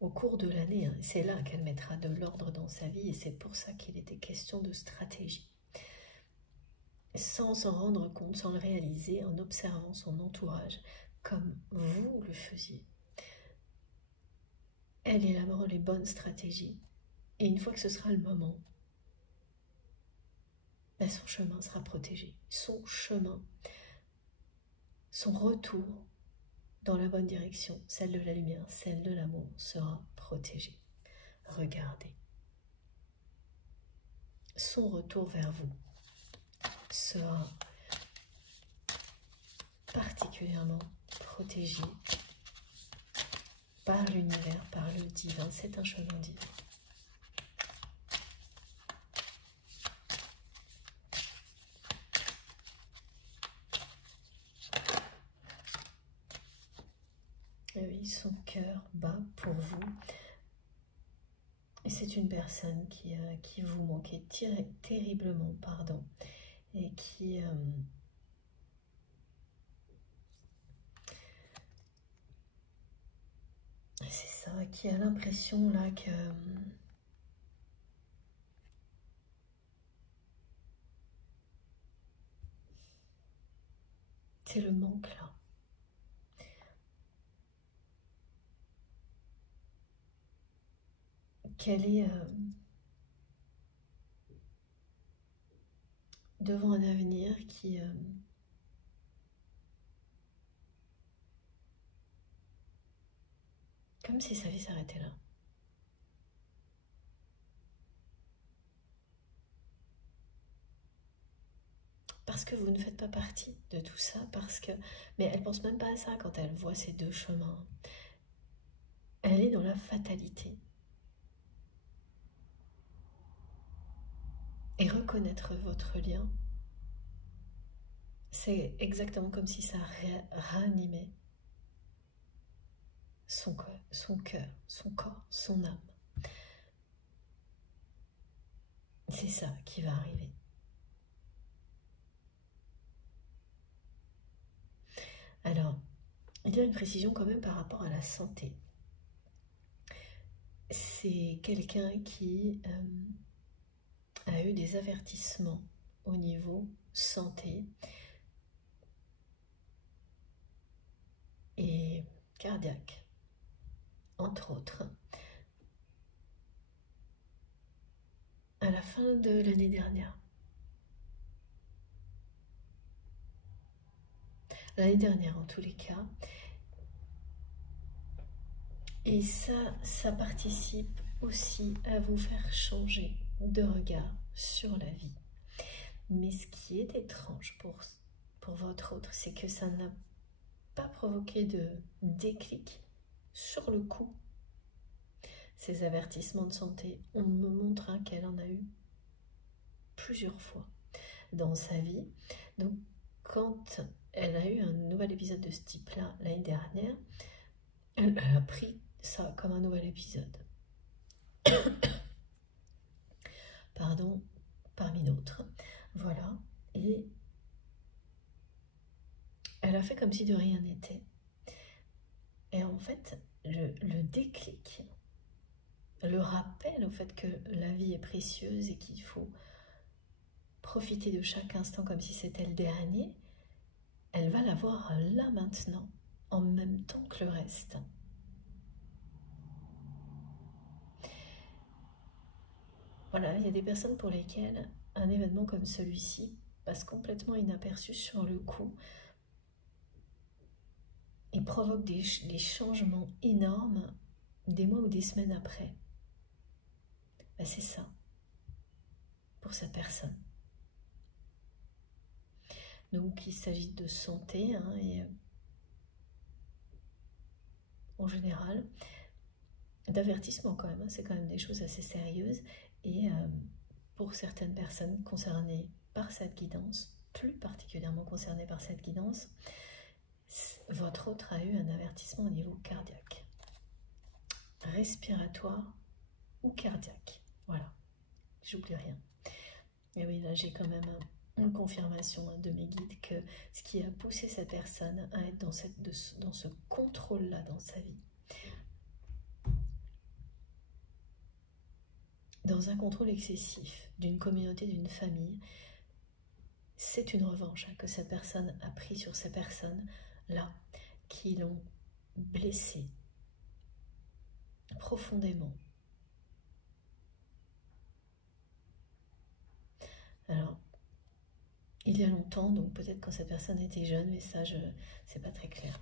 Au cours de l'année, c'est là qu'elle mettra de l'ordre dans sa vie et c'est pour ça qu'il était question de stratégie. Sans s'en rendre compte, sans le réaliser, en observant son entourage comme vous le faisiez. Elle élabore les bonnes stratégies et une fois que ce sera le moment, son chemin sera protégé. Son chemin, son retour dans la bonne direction, celle de la lumière, celle de l'amour, sera protégé. Regardez. Son retour vers vous sera particulièrement protégé par l'univers, par le divin. C'est un chemin divin. Et oui, son cœur bat pour vous. Et c'est une personne qui vous manquait terriblement, pardon, et qui c'est ça, qui a l'impression là que c'est le manque là. Qu'elle est devant un avenir qui comme si sa vie s'arrêtait là. Parce que vous ne faites pas partie de tout ça, parce que... Mais elle pense même pas à ça quand elle voit ces deux chemins. Elle est dans la fatalité. Et reconnaître votre lien, c'est exactement comme si ça ranimait son cœur, son corps, son âme. C'est ça qui va arriver. Alors, il y a une précision quand même par rapport à la santé. C'est quelqu'un qui a eu des avertissements au niveau santé et cardiaque, entre autres. À la fin de l'année dernière, l'année dernière en tous les cas. Et ça participe aussi à vous faire changer de regard sur la vie. Mais ce qui est étrange pour votre autre, c'est que ça n'a pas provoqué de déclic sur le coup. Ces avertissements de santé, on me montre qu'elle en a eu plusieurs fois dans sa vie. Donc, quand elle a eu un nouvel épisode de ce type-là l'année dernière, elle a pris ça comme un nouvel épisode. Pardon, parmi d'autres. Voilà. Et elle a fait comme si de rien n'était. Et en fait, le déclic, le rappel au fait que la vie est précieuse et qu'il faut profiter de chaque instant comme si c'était le dernier, elle va l'avoir là maintenant, en même temps que le reste. Voilà, il y a des personnes pour lesquelles un événement comme celui-ci passe complètement inaperçu sur le coup et provoque des changements énormes des mois ou des semaines après. Ben, c'est ça pour cette personne. Donc il s'agit de santé et en général d'avertissement quand même, c'est quand même des choses assez sérieuses et pour certaines personnes concernées par cette guidance, plus particulièrement concernées par cette guidance, votre autre a eu un avertissement au niveau cardiaque, respiratoire ou cardiaque. Voilà, j'oublie rien. Et oui, là j'ai quand même une confirmation de mes guides que ce qui a poussé cette personne à être dans ce contrôle-là dans sa vie, dans un contrôle excessif d'une communauté, d'une famille, c'est une revanche que cette personne a pris sur ces personnes-là qui l'ont blessée profondément. Alors, il y a longtemps, donc peut-être quand cette personne était jeune, mais ça, c'est pas très clair.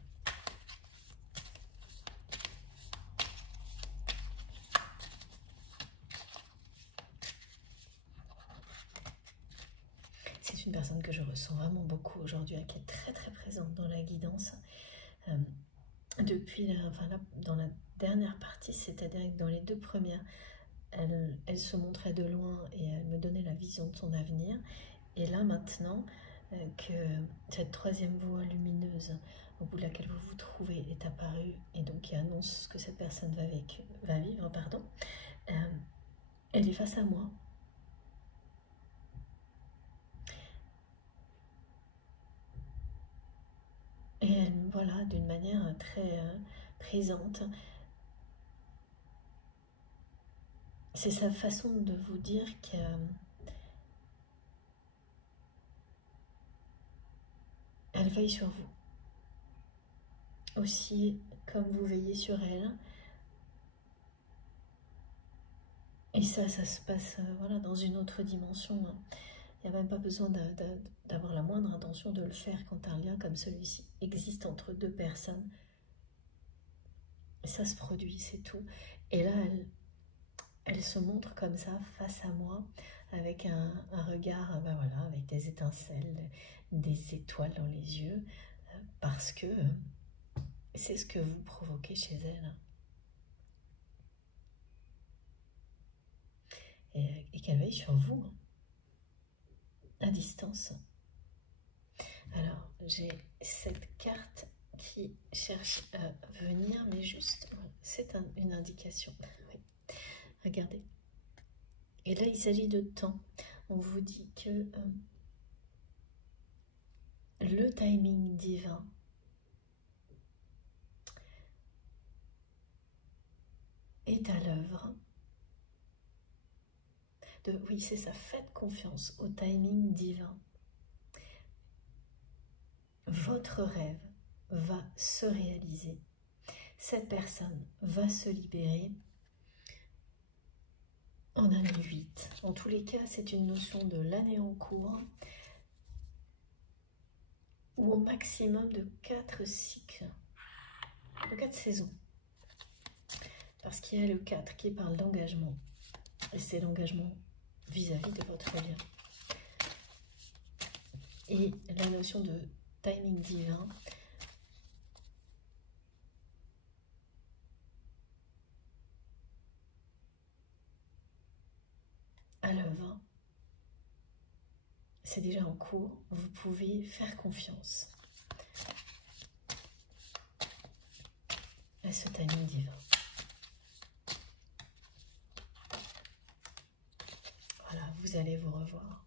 C'est une personne que je ressens vraiment beaucoup aujourd'hui, qui est très très présente dans la guidance. Depuis, dans la dernière partie, c'est-à-dire que dans les 2 premières, elle se montrait de loin et elle me donnait la vision de son avenir. Et là maintenant, que cette 3e voie lumineuse au bout de laquelle vous vous trouvez est apparue et donc qui annonce ce que cette personne va vivre, elle est face à moi. Et elle, voilà, d'une manière très présente. C'est sa façon de vous dire qu'elle veille sur vous. Aussi, comme vous veillez sur elle. Et ça se passe voilà, dans une autre dimension. Il n'y a même pas besoin d'avoir la moindre intention de le faire quand un lien comme celui-ci existe entre 2 personnes. Et ça se produit, c'est tout. Et là, elle se montre comme ça, face à moi, avec un regard, voilà, avec des étincelles, des étoiles dans les yeux, parce que c'est ce que vous provoquez chez elle. Et qu'elle veille sur vous, à distance. Alors, j'ai cette carte qui cherche à venir, mais juste, c'est une indication. Oui. Regardez. Et là, il s'agit de temps. On vous dit que le timing divin est à l'œuvre. Oui, c'est ça, faites confiance au timing divin. Votre rêve va se réaliser. Cette personne va se libérer en année 8. En tous les cas, c'est une notion de l'année en cours ou au maximum de 4 cycles, de 4 saisons. Parce qu'il y a le 4 qui parle d'engagement, et c'est l'engagement vis-à-vis de votre lien. Et la notion de timing divin, à l'œuvre, c'est déjà en cours, vous pouvez faire confiance à ce timing divin. Voilà, vous allez vous revoir.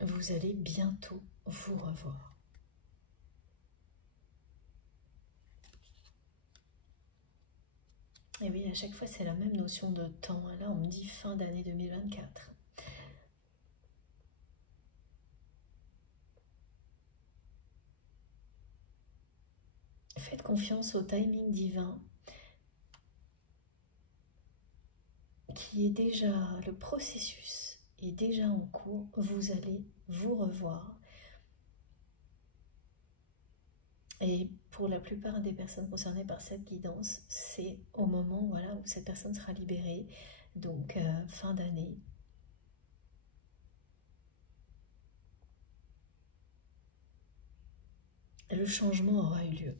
Vous allez bientôt vous revoir. Et oui, à chaque fois, c'est la même notion de temps. Là, on me dit fin d'année 2024. Faites confiance au timing divin qui est déjà, le processus est déjà en cours. Vous allez vous revoir. Et pour la plupart des personnes concernées par cette guidance, c'est au moment où cette personne sera libérée, donc fin d'année. Le changement aura eu lieu.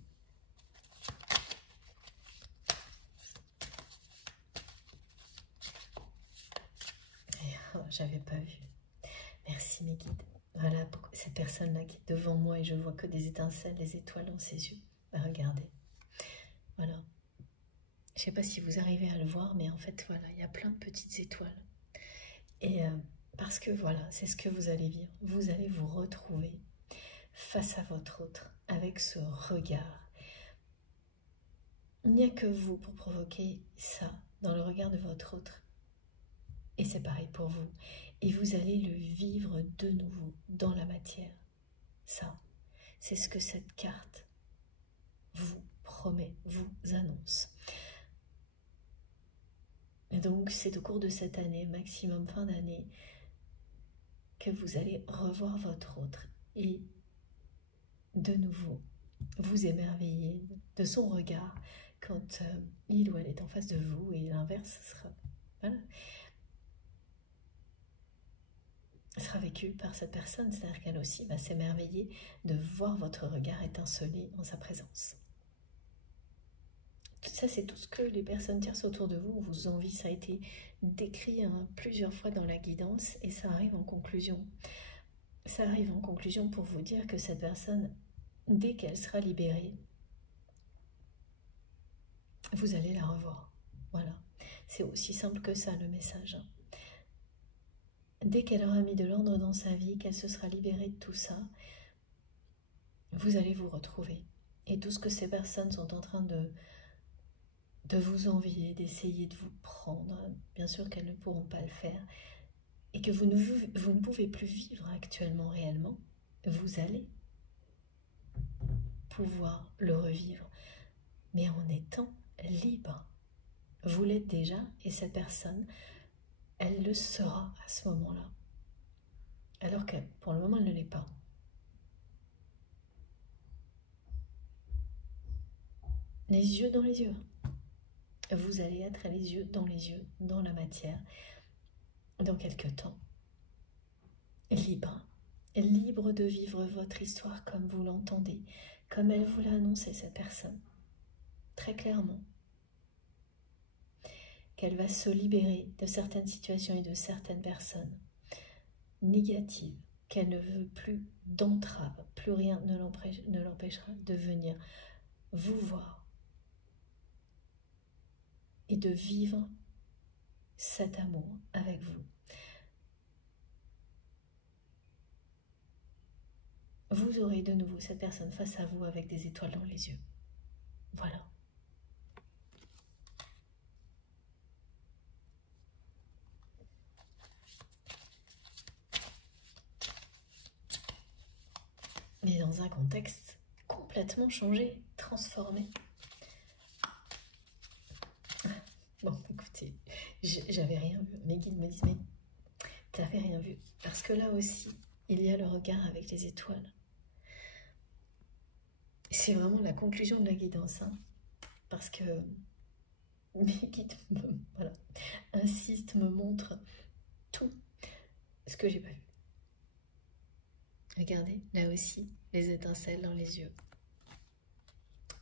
J'avais pas vu. Merci mes guides. Voilà pour cette personne-là qui est devant moi et je vois que des étincelles, des étoiles dans ses yeux. Regardez. Voilà. Je sais pas si vous arrivez à le voir, mais en fait, voilà, il y a plein de petites étoiles. Et parce que voilà, c'est ce que vous allez vivre. Vous allez vous retrouver face à votre autre avec ce regard. Il n'y a que vous pour provoquer ça dans le regard de votre autre. Et c'est pareil pour vous. Et vous allez le vivre de nouveau dans la matière. Ça, c'est ce que cette carte vous promet, vous annonce. Et donc, c'est au cours de cette année, maximum fin d'année, que vous allez revoir votre autre. Et de nouveau, vous émerveiller de son regard quand il ou elle est en face de vous. Et l'inverse sera... Voilà. Sera vécu par cette personne, c'est-à-dire qu'elle aussi va s'émerveiller de voir votre regard étinceler en sa présence. Ça, c'est tout ce que les personnes tierces autour de vous vous envient. Ça a été décrit plusieurs fois dans la guidance et ça arrive en conclusion. Ça arrive en conclusion pour vous dire que cette personne, dès qu'elle sera libérée, vous allez la revoir. Voilà, c'est aussi simple que ça le message. Dès qu'elle aura mis de l'ordre dans sa vie, qu'elle se sera libérée de tout ça, vous allez vous retrouver. Et tout ce que ces personnes sont en train de vous envier, d'essayer de vous prendre, bien sûr qu'elles ne pourront pas le faire, et que vous ne pouvez plus vivre actuellement réellement, vous allez pouvoir le revivre, mais en étant libre. Vous l'êtes déjà, et cette personne, elle le sera à ce moment-là. Alors que pour le moment, elle ne l'est pas. Les yeux dans les yeux. Vous allez être les yeux, dans la matière, dans quelque temps. Libre. Libre de vivre votre histoire comme vous l'entendez, comme elle vous l'a annoncé, cette personne. Très clairement. Qu'elle va se libérer de certaines situations et de certaines personnes négatives, qu'elle ne veut plus d'entrave, plus rien ne l'empêchera de venir vous voir et de vivre cet amour avec vous. Vous aurez de nouveau cette personne face à vous avec des étoiles dans les yeux. Voilà. Mais dans un contexte complètement changé, transformé. Bon, écoutez, j'avais rien vu. Mes guides me disent, mais t'avais rien vu. Parce que là aussi, il y a le regard avec les étoiles. c'est vraiment la conclusion de la guidance, hein, parce que mes guides voilà, insistent, me montrent tout ce que j'ai pas vu. Regardez, là aussi, les étincelles dans les yeux.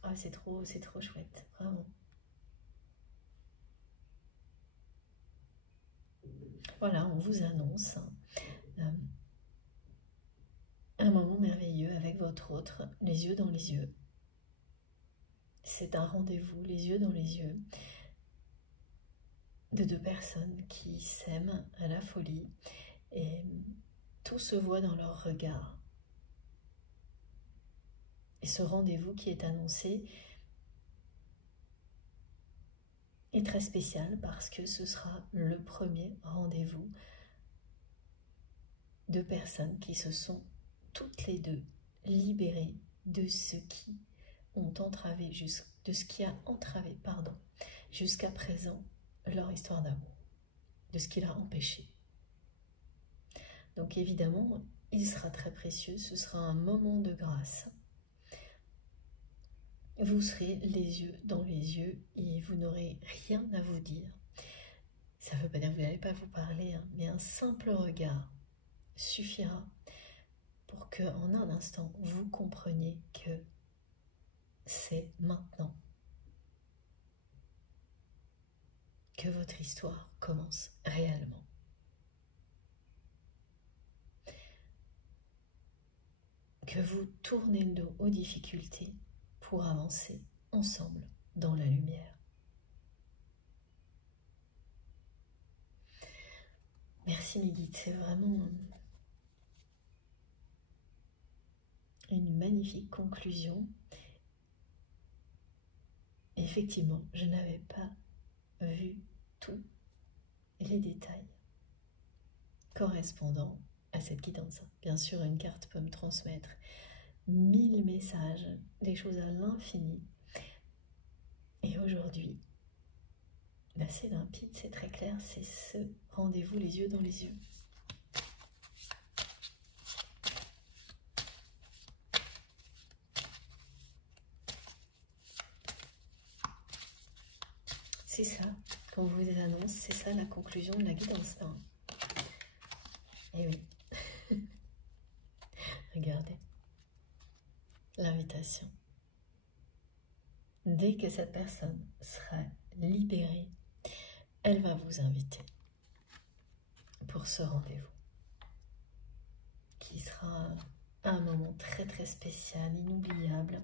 Ah, c'est trop chouette, vraiment. Voilà, on vous annonce un moment merveilleux avec votre autre, les yeux dans les yeux. C'est un rendez-vous, les yeux dans les yeux, de deux personnes qui s'aiment à la folie et tout se voit dans leur regard. Et ce rendez-vous qui est annoncé est très spécial parce que ce sera le premier rendez-vous de personnes qui se sont toutes les deux libérées de ce qui ont entravé, de ce qui a entravé, jusqu'à présent leur histoire d'amour, de ce qui l'a empêché. Donc évidemment, il sera très précieux, ce sera un moment de grâce. Vous serez les yeux dans les yeux et vous n'aurez rien à vous dire. Ça ne veut pas dire que vous n'allez pas vous parler, hein, mais un simple regard suffira pour que, en un instant, vous compreniez que c'est maintenant que votre histoire commence réellement. Que vous tournez le dos aux difficultés pour avancer ensemble dans la lumière. Merci mes guides, c'est vraiment une magnifique conclusion. Effectivement, je n'avais pas vu tous les détails correspondant à cette guidance. Bien sûr, une carte peut me transmettre 1000 messages, des choses à l'infini. Et aujourd'hui, c'est limpide, c'est très clair, c'est ce rendez-vous les yeux dans les yeux. C'est ça qu'on vous annonce, c'est ça la conclusion de la guidance. Et oui, regardez l'invitation. Dès que cette personne sera libérée, elle va vous inviter pour ce rendez-vous qui sera un moment très spécial, inoubliable,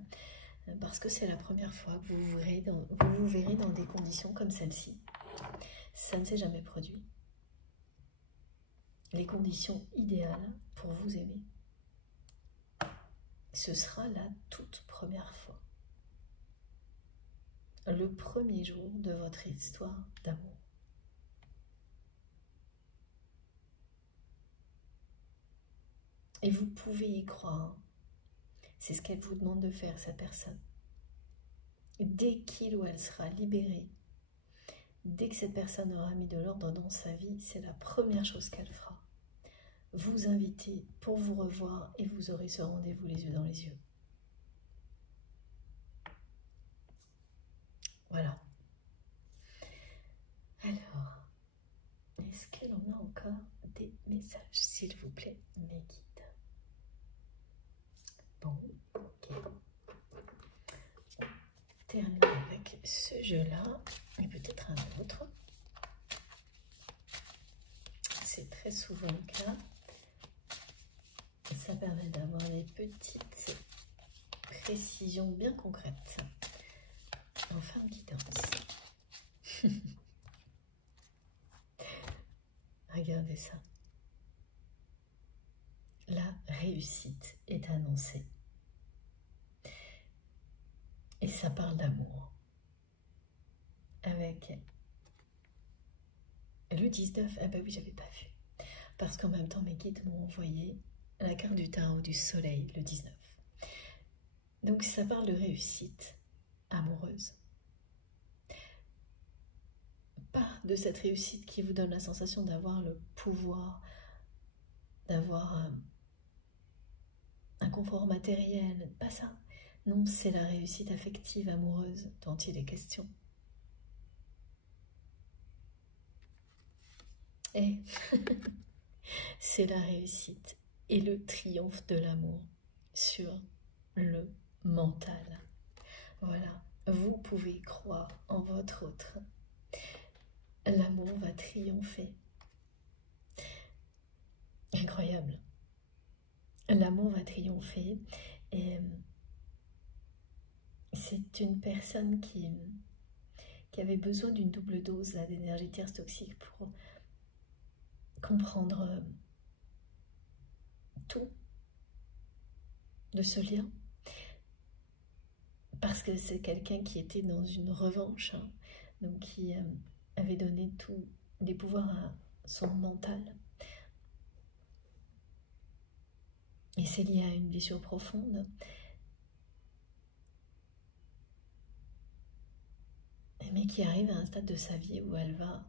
parce que c'est la première fois que vous vous verrez dans des conditions comme celle-ci. Ça ne s'est jamais produit. Les conditions idéales pour vous aimer, ce sera la toute première fois. Le premier jour de votre histoire d'amour. Et vous pouvez y croire. C'est ce qu'elle vous demande de faire, cette personne. Dès qu'il ou elle sera libérée, dès que cette personne aura mis de l'ordre dans sa vie, c'est la première chose qu'elle fera. Vous inviter pour vous revoir et vous aurez ce rendez-vous les yeux dans les yeux. Voilà. Alors, est-ce que l'on a encore des messages, s'il vous plaît, mes guides? Bon, ok. On termine avec ce jeu-là, et peut-être un autre. C'est très souvent le cas. Ça permet d'avoir des petites précisions bien concrètes en fin de guidance. Regardez ça. La réussite est annoncée. Et ça parle d'amour. Avec le 19, ah bah oui, j'avais pas vu. Parce qu'en même temps, mes guides m'ont envoyé la carte du tarot du soleil, le 19. Donc ça parle de réussite amoureuse. Pas de cette réussite qui vous donne la sensation d'avoir le pouvoir, d'avoir un confort matériel, pas ça. Non, c'est la réussite affective, amoureuse dont il est question. Et c'est la réussite et le triomphe de l'amour sur le mental. Voilà, vous pouvez croire en votre autre. L'amour va triompher. Incroyable. L'amour va triompher et c'est une personne qui avait besoin d'une double dose d'énergie tierce toxique pour comprendre tout de ce lien. Parce que c'est quelqu'un qui était dans une revanche, hein, donc qui avait donné tous les pouvoirs à son mental. Et c'est lié à une blessure profonde. Mais qui arrive à un stade de sa vie où elle va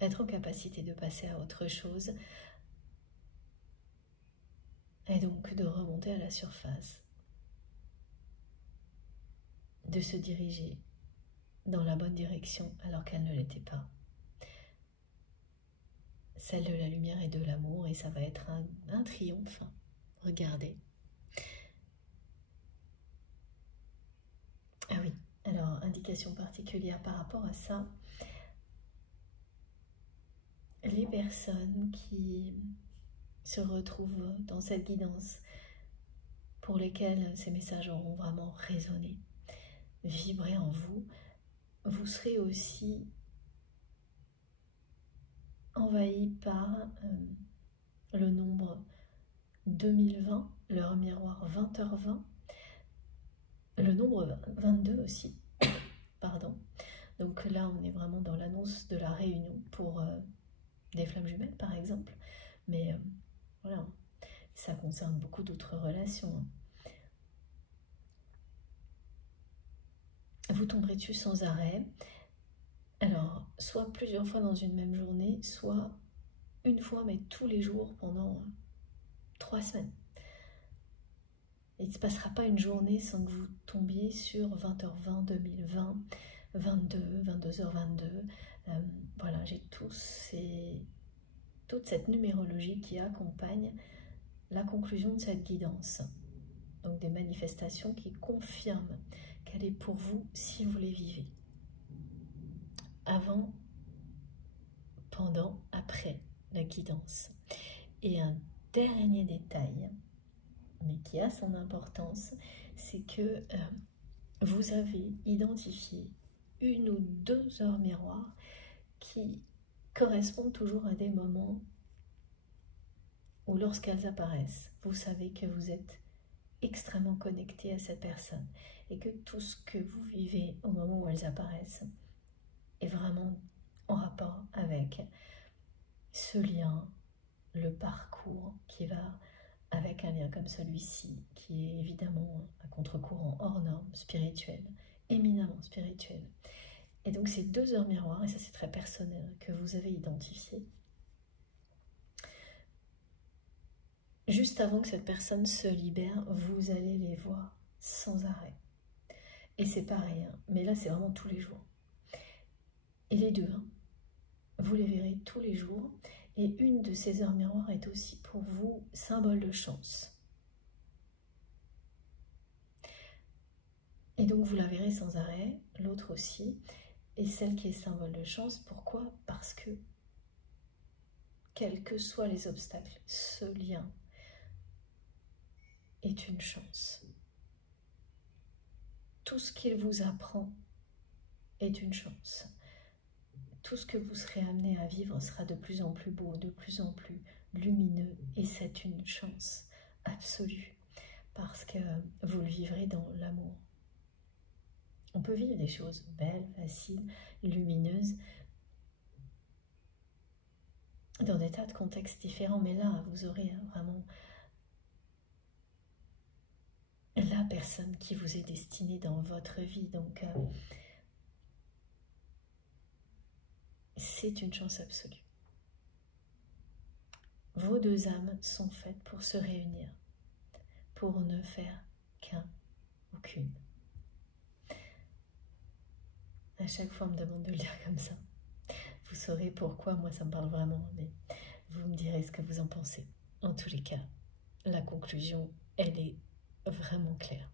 être en capacité de passer à autre chose et donc de remonter à la surface, de se diriger dans la bonne direction alors qu'elle ne l'était pas. Celle de la lumière et de l'amour, et ça va être un triomphe. Regardez. Ah oui, alors indication particulière par rapport à ça. Les personnes qui se retrouvent dans cette guidance, pour lesquelles ces messages auront vraiment résonné, vibré en vous, vous serez aussi envahi par le nombre 2020, l'heure miroir 20h20, le nombre 22 aussi, pardon. Donc là, on est vraiment dans l'annonce de la réunion pour des flammes jumelles, par exemple. Mais voilà, ça concerne beaucoup d'autres relations. Hein. Vous tomberez dessus sans arrêt. Alors, soit plusieurs fois dans une même journée, soit une fois, mais tous les jours pendant 3 semaines. Il ne se passera pas une journée sans que vous tombiez sur 20h20, 2020, 22, 22h22. Voilà, j'ai toute cette numérologie qui accompagne la conclusion de cette guidance. Donc des manifestations qui confirment qu'elle est pour vous si vous les vivez. Avant, pendant, après la guidance. Et un dernier détail, mais qui a son importance, c'est que vous avez identifié 1 ou 2 heures miroirs qui correspondent toujours à des moments où lorsqu'elles apparaissent, vous savez que vous êtes extrêmement connecté à cette personne et que tout ce que vous vivez au moment où elles apparaissent est vraiment en rapport avec ce lien, le parcours qui va avec un lien comme celui-ci, qui est évidemment à contre-courant, hors norme, spirituel, éminemment spirituel. Et donc ces 2 heures miroirs, et ça c'est très personnel, que vous avez identifié, juste avant que cette personne se libère, vous allez les voir sans arrêt. Et c'est pareil, hein, mais là c'est vraiment tous les jours. Et les deux, hein, vous les verrez tous les jours. Et une de ces heures miroirs est aussi pour vous symbole de chance. Et donc vous la verrez sans arrêt, l'autre aussi. Et celle qui est symbole de chance, pourquoi? Parce que, quels que soient les obstacles, ce lien est une chance. Tout ce qu'il vous apprend est une chance. Tout ce que vous serez amené à vivre sera de plus en plus beau, de plus en plus lumineux. Et c'est une chance absolue, parce que vous le vivrez dans l'amour. On peut vivre des choses belles, faciles, lumineuses, dans des tas de contextes différents, mais là, vous aurez vraiment la personne qui vous est destinée dans votre vie. Donc, c'est une chance absolue. Vos 2 âmes sont faites pour se réunir, pour ne faire qu'un ou qu'une. À chaque fois, on me demande de le dire comme ça. Vous saurez pourquoi, moi ça me parle vraiment, mais vous me direz ce que vous en pensez. En tous les cas, la conclusion, elle est vraiment claire.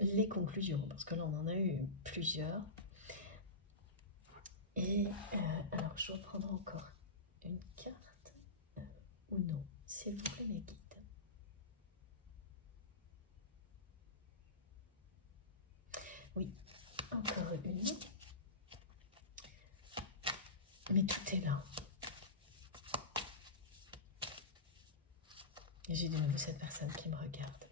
Les conclusions, parce que là on en a eu plusieurs. Et alors je dois prendre encore une carte, ou non, s'il vous plaît mes guides. Oui, encore une. Mais tout est là. J'ai de nouveau cette personne qui me regarde.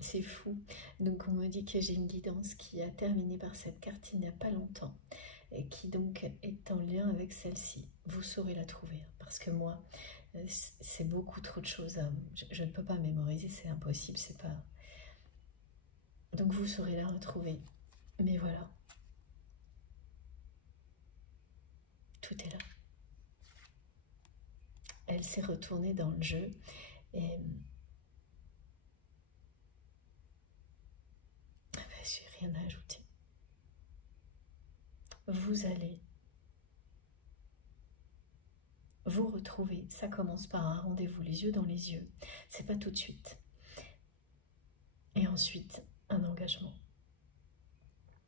C'est fou. Donc on me dit que j'ai une guidance qui a terminé par cette carte il n'y a pas longtemps et qui donc est en lien avec celle-ci. Vous saurez la trouver parce que moi c'est beaucoup trop de choses. Je ne peux pas mémoriser, c'est impossible, c'est pas. Donc vous saurez la retrouver. Mais voilà. Tout est là. Elle s'est retournée dans le jeu et j'ai rien à ajouter. Vous allez vous retrouver. Ça commence par un rendez-vous les yeux dans les yeux. C'est pas tout de suite. Et ensuite, un engagement.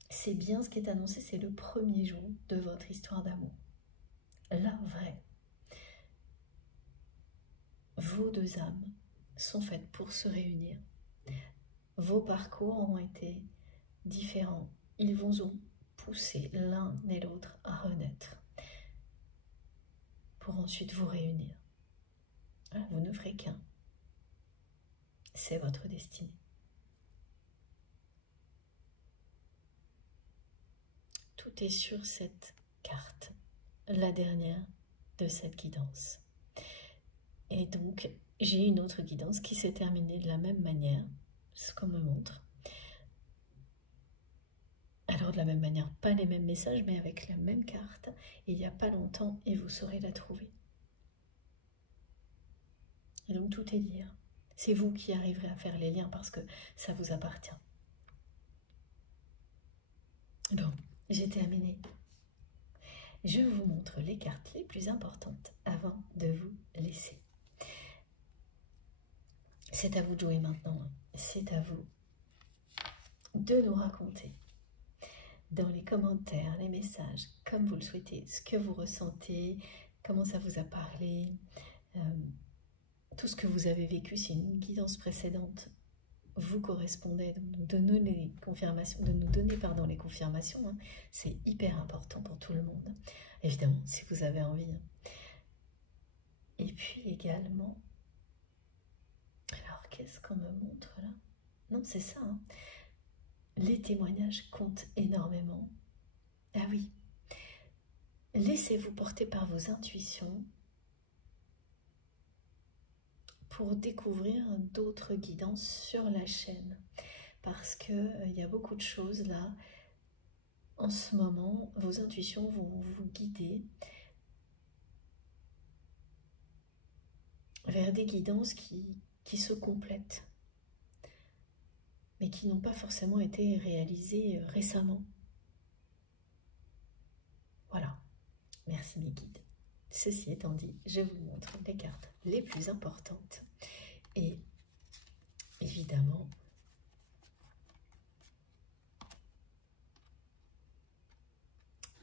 C'est bien ce qui est annoncé, c'est le premier jour de votre histoire d'amour. La vraie. Vos deux âmes sont faites pour se réunir. Vos parcours ont été différents. Ils vous ont poussé l'un et l'autre à renaître pour ensuite vous réunir. Voilà, vous ne ferez qu'un. C'est votre destinée. Tout est sur cette carte, la dernière de cette guidance. Et donc, j'ai une autre guidance qui s'est terminée de la même manière, ce qu'on me montre. Alors de la même manière, pas les mêmes messages, mais avec la même carte, il n'y a pas longtemps, et vous saurez la trouver. Et donc tout est lié. C'est vous qui arriverez à faire les liens parce que ça vous appartient. Bon, j'ai terminé. Je vous montre les cartes les plus importantes avant de vous laisser. C'est à vous de jouer maintenant. C'est à vous de nous raconter dans les commentaires, les messages, comme vous le souhaitez, ce que vous ressentez, comment ça vous a parlé, tout ce que vous avez vécu, si une guidance précédente vous correspondait, donc de nous donner les confirmations, les confirmations, hein, c'est hyper important pour tout le monde, évidemment, si vous avez envie. Et puis également, alors qu'est-ce qu'on me montre là? Non, c'est ça, hein. Les témoignages comptent énormément. Ah oui, laissez-vous porter par vos intuitions pour découvrir d'autres guidances sur la chaîne. Parce qu'il y a beaucoup de choses là. En ce moment, vos intuitions vont vous guider vers des guidances qui se complètent, mais qui n'ont pas forcément été réalisées récemment. Voilà. Merci mes guides. Ceci étant dit, je vous montre les cartes les plus importantes. Et évidemment,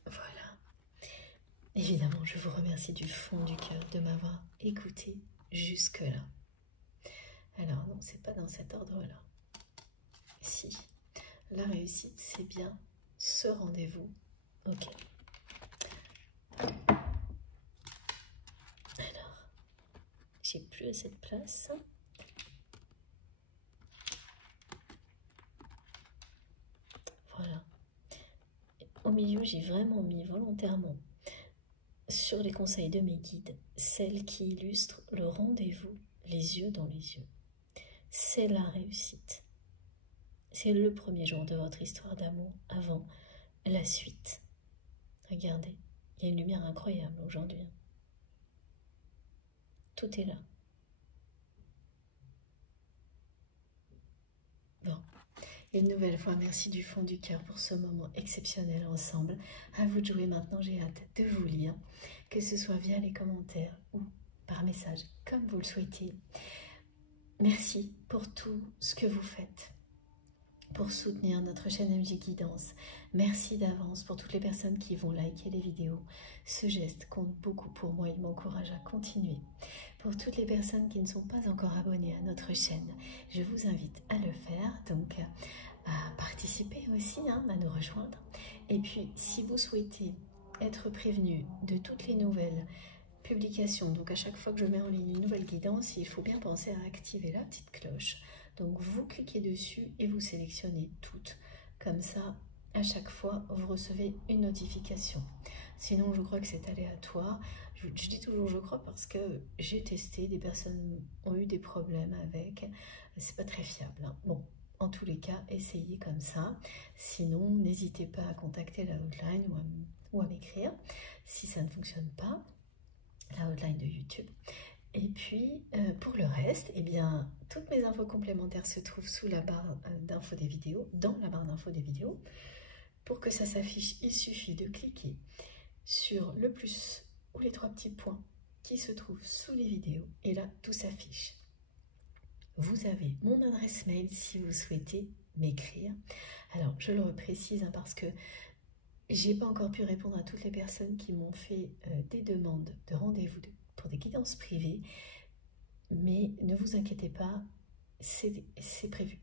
voilà. Évidemment, je vous remercie du fond du cœur de m'avoir écouté jusque-là. Alors non, c'est pas dans cet ordre-là. Si, la réussite, c'est bien ce rendez-vous. Ok. Alors, j'ai plus assez de place. Voilà. Au milieu, j'ai vraiment mis volontairement sur les conseils de mes guides, celle qui illustre le rendez-vous, les yeux dans les yeux. C'est la réussite. C'est le premier jour de votre histoire d'amour avant la suite. Regardez, il Il y a une lumière incroyable aujourd'hui. Tout est là. Bon. Et une nouvelle fois, merci du fond du cœur pour ce moment exceptionnel ensemble. À vous de jouer maintenant, j'ai hâte de vous lire, que ce soit via les commentaires ou par message, comme vous le souhaitez. Merci pour tout ce que vous faites pour soutenir notre chaîne MJ Guidance. Merci d'avance pour toutes les personnes qui vont liker les vidéos. Ce geste compte beaucoup pour moi, il m'encourage à continuer. Pour toutes les personnes qui ne sont pas encore abonnées à notre chaîne, je vous invite à le faire, donc à participer aussi, à nous rejoindre. Et puis, si vous souhaitez être prévenu de toutes les nouvelles publications, donc à chaque fois que je mets en ligne une nouvelle guidance, il faut bien penser à activer la petite cloche. Donc vous cliquez dessus et vous sélectionnez toutes. Comme ça, à chaque fois, vous recevez une notification. Sinon, je crois que c'est aléatoire. Je dis toujours je crois parce que j'ai testé, des personnes ont eu des problèmes avec. C'est pas très fiable. Bon, en tous les cas, essayez comme ça. Sinon, n'hésitez pas à contacter la hotline ou à m'écrire si ça ne fonctionne pas. La hotline de YouTube. Et puis, pour le reste, eh bien, toutes mes infos complémentaires se trouvent sous la barre d'infos des vidéos, dans la barre d'infos des vidéos. Pour que ça s'affiche, il suffit de cliquer sur le plus ou les 3 petits points qui se trouvent sous les vidéos. Et là, tout s'affiche. Vous avez mon adresse mail si vous souhaitez m'écrire. Alors, je le reprécise parce que j'ai pas encore pu répondre à toutes les personnes qui m'ont fait des demandes de rendez-vous pour des guidances privées, mais ne vous inquiétez pas, c'est prévu.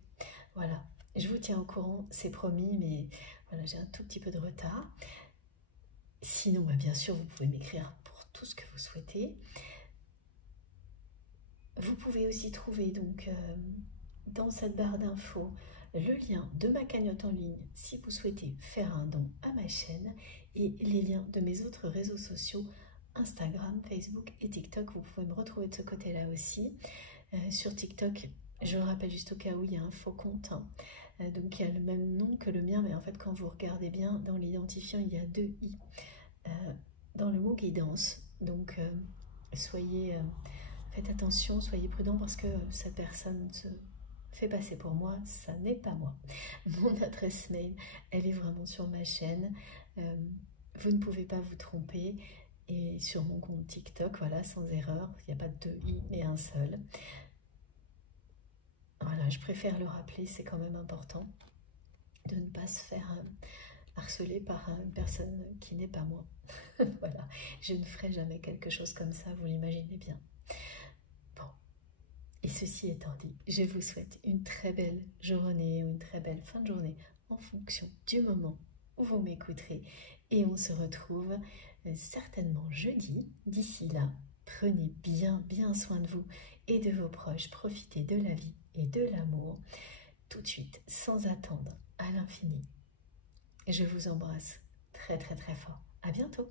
Voilà, je vous tiens au courant, c'est promis, mais voilà, j'ai un tout petit peu de retard. Sinon, bien sûr, vous pouvez m'écrire pour tout ce que vous souhaitez. Vous pouvez aussi trouver donc dans cette barre d'infos le lien de ma cagnotte en ligne si vous souhaitez faire un don à ma chaîne et les liens de mes autres réseaux sociaux, Instagram, Facebook et TikTok. Vous pouvez me retrouver de ce côté-là aussi. Sur TikTok, je le rappelle juste au cas où il y a un faux compte, donc il y a le même nom que le mien, mais en fait quand vous regardez bien dans l'identifiant, il y a 2 i dans le mot guidance. Donc faites attention, soyez prudents parce que cette personne se fait passer pour moi, ça n'est pas moi. Mon adresse mail, elle est vraiment sur ma chaîne. Vous ne pouvez pas vous tromper. Et sur mon compte TikTok, voilà, sans erreur, il n'y a pas de 2 i, mais un seul. Voilà, je préfère le rappeler, c'est quand même important de ne pas se faire harceler par une personne qui n'est pas moi. Voilà, je ne ferai jamais quelque chose comme ça, vous l'imaginez bien. Bon, et ceci étant dit, je vous souhaite une très belle journée ou une très belle fin de journée en fonction du moment où vous m'écouterez. Et on se retrouve certainement jeudi. D'ici là, prenez bien soin de vous et de vos proches. Profitez de la vie et de l'amour tout de suite, sans attendre, à l'infini. Je vous embrasse très fort. À bientôt.